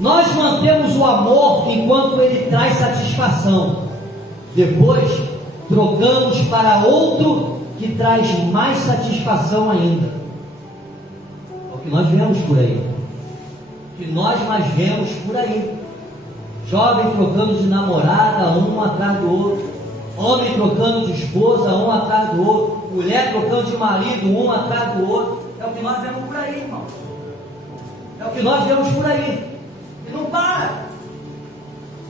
Nós mantemos o amor enquanto ele traz satisfação. Depois, trocamos para outro que traz mais satisfação ainda. É o que nós vemos por aí. O que nós mais vemos por aí. Jovem trocando de namorada, um atrás do outro. Homem trocando de esposa, um atrás do outro. Mulher trocando de marido, um atrás do outro. É o que nós vemos por aí, irmão. É o que nós vemos por aí. E não para.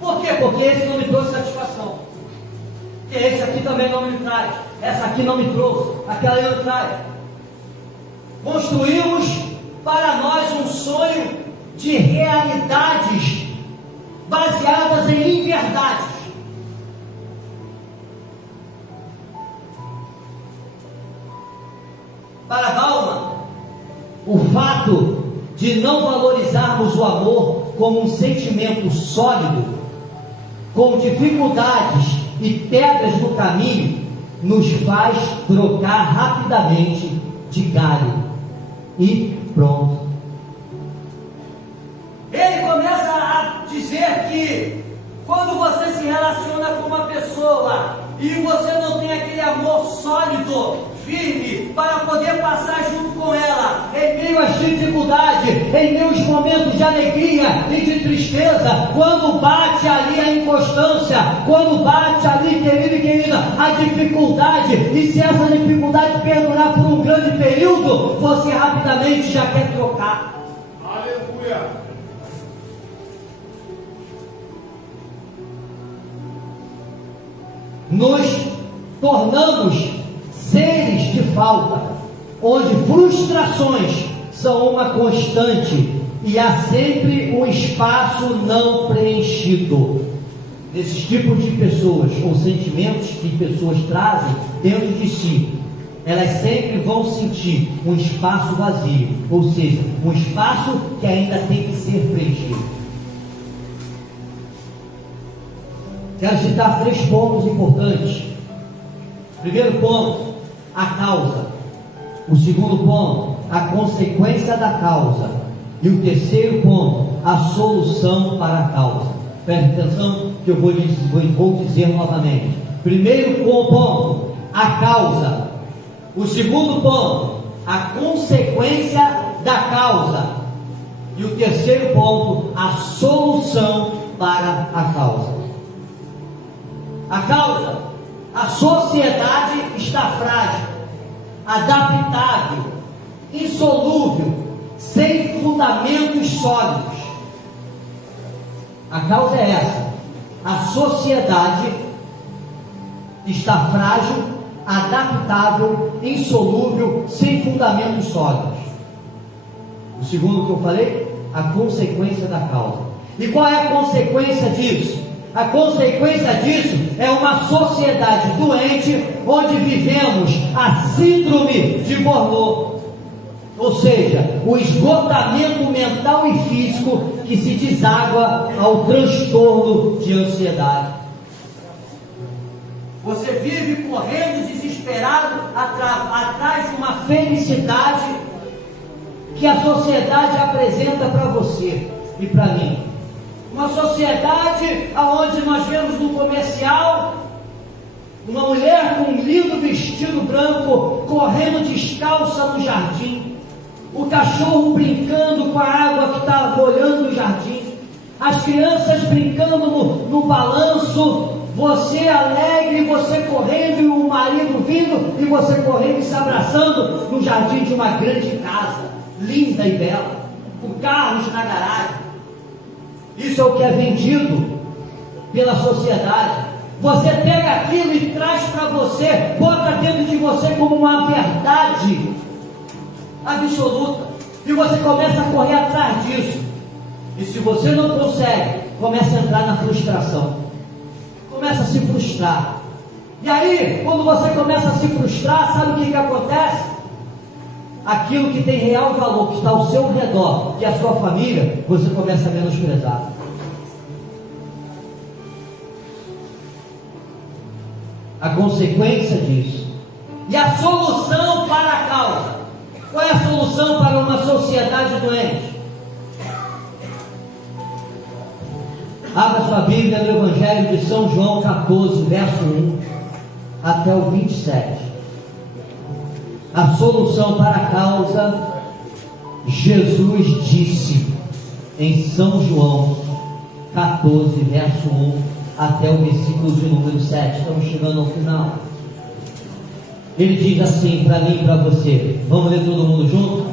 Por quê? Porque esse não me trouxe satisfação. Porque esse aqui também não me traz. Essa aqui não me trouxe. Aquela aí não traz. Construímos para nós um sonho de realidades baseadas em inverdades. Para Bauman, o fato de não valorizarmos o amor como um sentimento sólido, com dificuldades e pedras no caminho, nos faz trocar rapidamente de galho e pronto. Ele começa a dizer que quando você se relaciona com uma pessoa e você não tem aquele amor sólido, firme, para poder passar junto com ela, em meio às dificuldades, em meio aos momentos de alegria e de tristeza, quando bate ali a inconstância, quando bate ali, querido e querida, a dificuldade, e se essa dificuldade perdurar por um grande período, você rapidamente já quer trocar. Aleluia! Nos tornamos seres de falta, onde frustrações são uma constante e há sempre um espaço não preenchido. Desses tipos de pessoas ou sentimentos que pessoas trazem dentro de si, elas sempre vão sentir um espaço vazio, ou seja, um espaço que ainda tem que ser preenchido. Quero citar 3 pontos importantes. Primeiro ponto, a causa. O segundo ponto, a consequência da causa. E o terceiro ponto, a solução para a causa. Preste atenção que eu vou dizer novamente. Primeiro ponto, a causa. O segundo ponto, a consequência da causa. E o terceiro ponto, a solução para a causa. A causa, a sociedade está frágil, adaptável, insolúvel, sem fundamentos sólidos. A causa é essa: a sociedade está frágil, adaptável, insolúvel, sem fundamentos sólidos. O segundo que eu falei, a consequência da causa. E qual é a consequência disso? A consequência disso é uma sociedade doente, onde vivemos a síndrome de Burnout, ou seja, o esgotamento mental e físico que se deságua ao transtorno de ansiedade. Você vive correndo desesperado atrás de uma felicidade que a sociedade apresenta para você e para mim. Uma sociedade onde nós vemos no comercial uma mulher com um lindo vestido branco correndo descalça no jardim, o cachorro brincando com a água que está molhando o jardim, as crianças brincando no balanço, você alegre, você correndo e o marido vindo e você correndo e se abraçando no jardim de uma grande casa, linda e bela, com carros na garagem. Isso é o que é vendido pela sociedade. Você pega aquilo e traz para você, bota dentro de você como uma verdade absoluta, e você começa a correr atrás disso. E se você não consegue, começa a entrar na frustração, começa a se frustrar. E aí, quando você começa a se frustrar, sabe o que acontece? Aquilo que tem real valor, que está ao seu redor, que é a sua família, você começa a menosprezar. A consequência disso. E a solução para a causa. Qual é a solução para uma sociedade doente? Abra sua Bíblia no Evangelho de São João 14, verso 1 até o 27. A solução para a causa, Jesus disse em São João 14, verso 1 até o versículo de número 7. Estamos chegando ao final. Ele diz assim para mim e para você. Vamos ler todo mundo junto?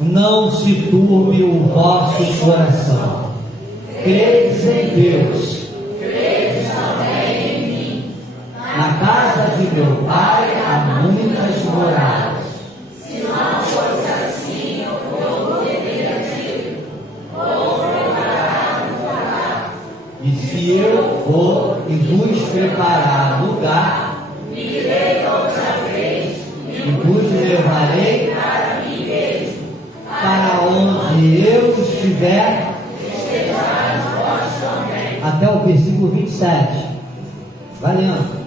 Não se turbe o vosso coração. Credes em Deus, credes também em mim. na casa de meu Pai há muitas moradas. Se não fosse assim, eu teria dito, vou preparar um lugar. E se eu for e vos preparar lugar, Virei outra vez e vos levarei para mim mesmo, para onde eu estiver, estejais vós também. até o versículo 27. Vai lendo.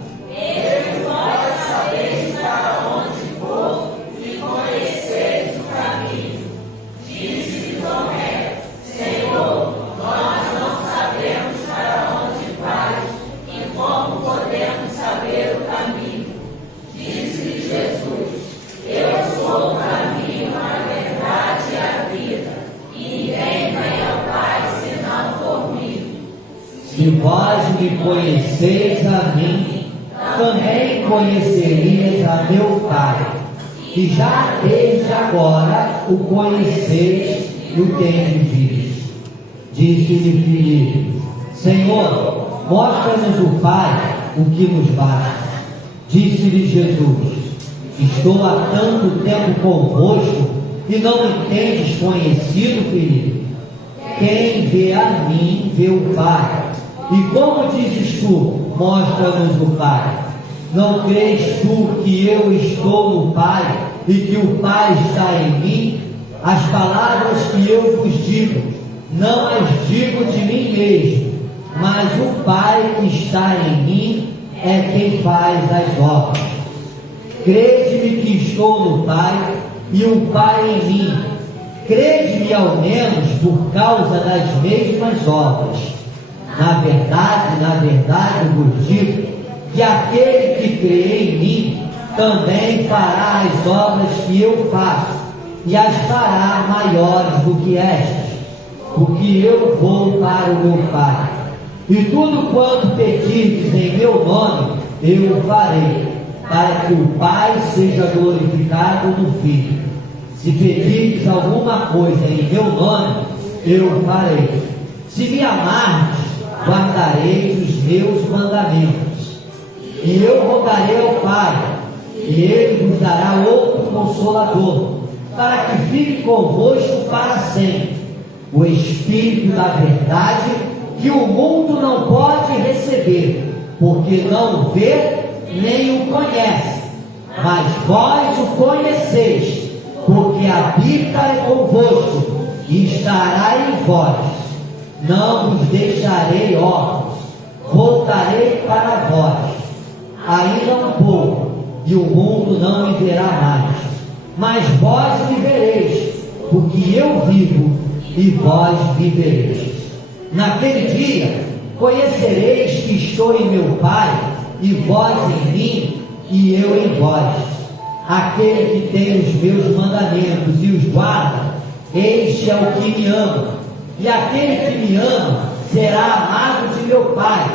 Vós sabeis para onde vou e conheceis o caminho. Disse Tomé, Senhor, nós não sabemos para onde vais e como podemos saber o caminho. Disse Jesus, eu sou o caminho, a verdade e a vida, e ninguém vem ao Pai senão por mim. Se vós me conheceis a mim, também conhecerias a meu Pai, e já desde agora o conheceis e o tendes visto. Disse-lhe Filipe, Senhor, mostra-nos o Pai, o que nos basta. Disse-lhe Jesus, estou há tanto tempo convosco e não me tendes conhecido, Filipe? Quem vê a mim, vê o Pai. E como dizes tu, mostra-nos o Pai? Não crês tu que eu estou no Pai e que o Pai está em mim? As palavras que eu vos digo, não as digo de mim mesmo, mas o Pai que está em mim é quem faz as obras. Crede-me que estou no Pai e o Pai em mim. Crede-me ao menos por causa das mesmas obras. Na verdade vos digo que aquele que crê em mim também fará as obras que eu faço, e as fará maiores do que estas, porque eu vou para o meu Pai. E tudo quanto pedirdes em meu nome, eu farei, para que o Pai seja glorificado no Filho. Se pedirdes alguma coisa em meu nome, eu farei. Se me amardes, guardareis os meus mandamentos. E eu rogarei ao Pai, e Ele vos dará outro Consolador, para que fique convosco para sempre, o Espírito da verdade, que o mundo não pode receber, porque não o vê nem o conhece, mas vós o conheceis, porque habita convosco e estará em vós. Não vos deixarei órfãos, voltarei para vós. Ainda um pouco, e o mundo não me verá mais, mas vós me vereis, porque eu vivo e vós vivereis. Naquele dia conhecereis que estou em meu Pai, e vós em mim, e eu em vós. Aquele que tem os meus mandamentos e os guarda, este é o que me ama. E aquele que me ama será amado de meu Pai,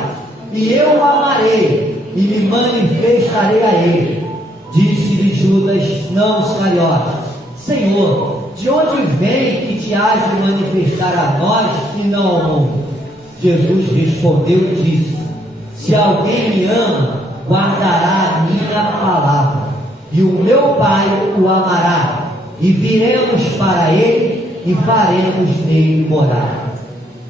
e eu o amarei, e me manifestarei a ele. Disse-lhe Judas, não Iscariote: Senhor, de onde vem que te hás de manifestar a nós e não ao mundo? Jesus respondeu e disse: se alguém me ama, guardará a minha palavra, e o meu Pai o amará, e viremos para ele e faremos nele morar.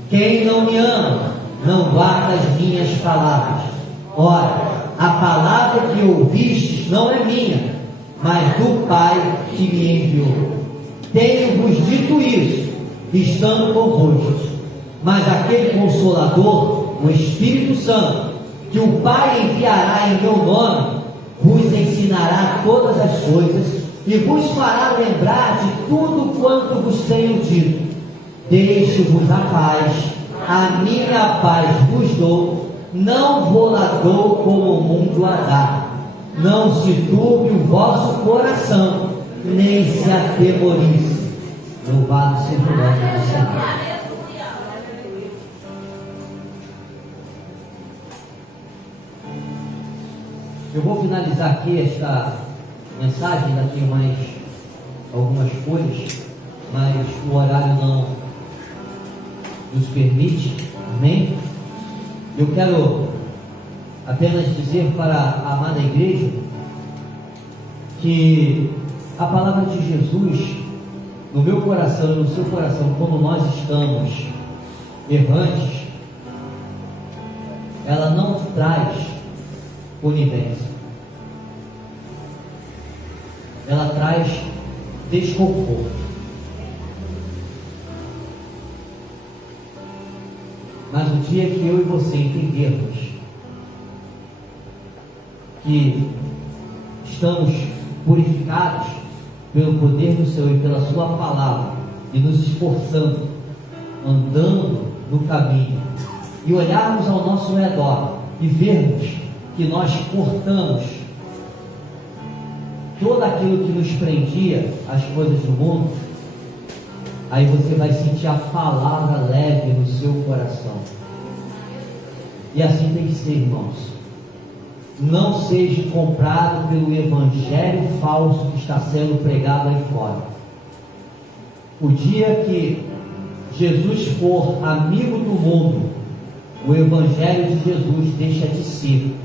Quem não me ama, não guarda as minhas palavras. Ora, a palavra que ouvistes não é minha, mas do Pai que me enviou. Tenho-vos dito isso, estando convosco. Mas aquele Consolador, o Espírito Santo, que o Pai enviará em meu nome, vos ensinará todas as coisas e vos fará lembrar de tudo quanto vos tenho dito. Deixo-vos a paz, a minha paz vos dou, não vou lá dou como o mundo a dá. Não se turbe o vosso coração, nem se atemorize. Louvado seja o nome do Senhor. Eu vou finalizar aqui esta mensagem, ainda tenho mais algumas coisas, mas o horário não nos permite, amém? Eu quero apenas dizer para a amada igreja que a palavra de Jesus, no meu coração e no seu coração, quando nós estamos errantes, ela não traz conivência, ela traz desconforto. Mas o dia que eu e você entendermos que estamos purificados pelo poder do Senhor e pela sua palavra, e nos esforçando, andando no caminho, e olharmos ao nosso redor e vermos que nós cortamos todo aquilo que nos prendia às coisas do mundo, aí você vai sentir a palavra leve no seu coração. E assim tem que ser, irmãos. Não seja comprado pelo evangelho falso que está sendo pregado aí fora. O dia que Jesus for amigo do mundo, o evangelho de Jesus deixa de ser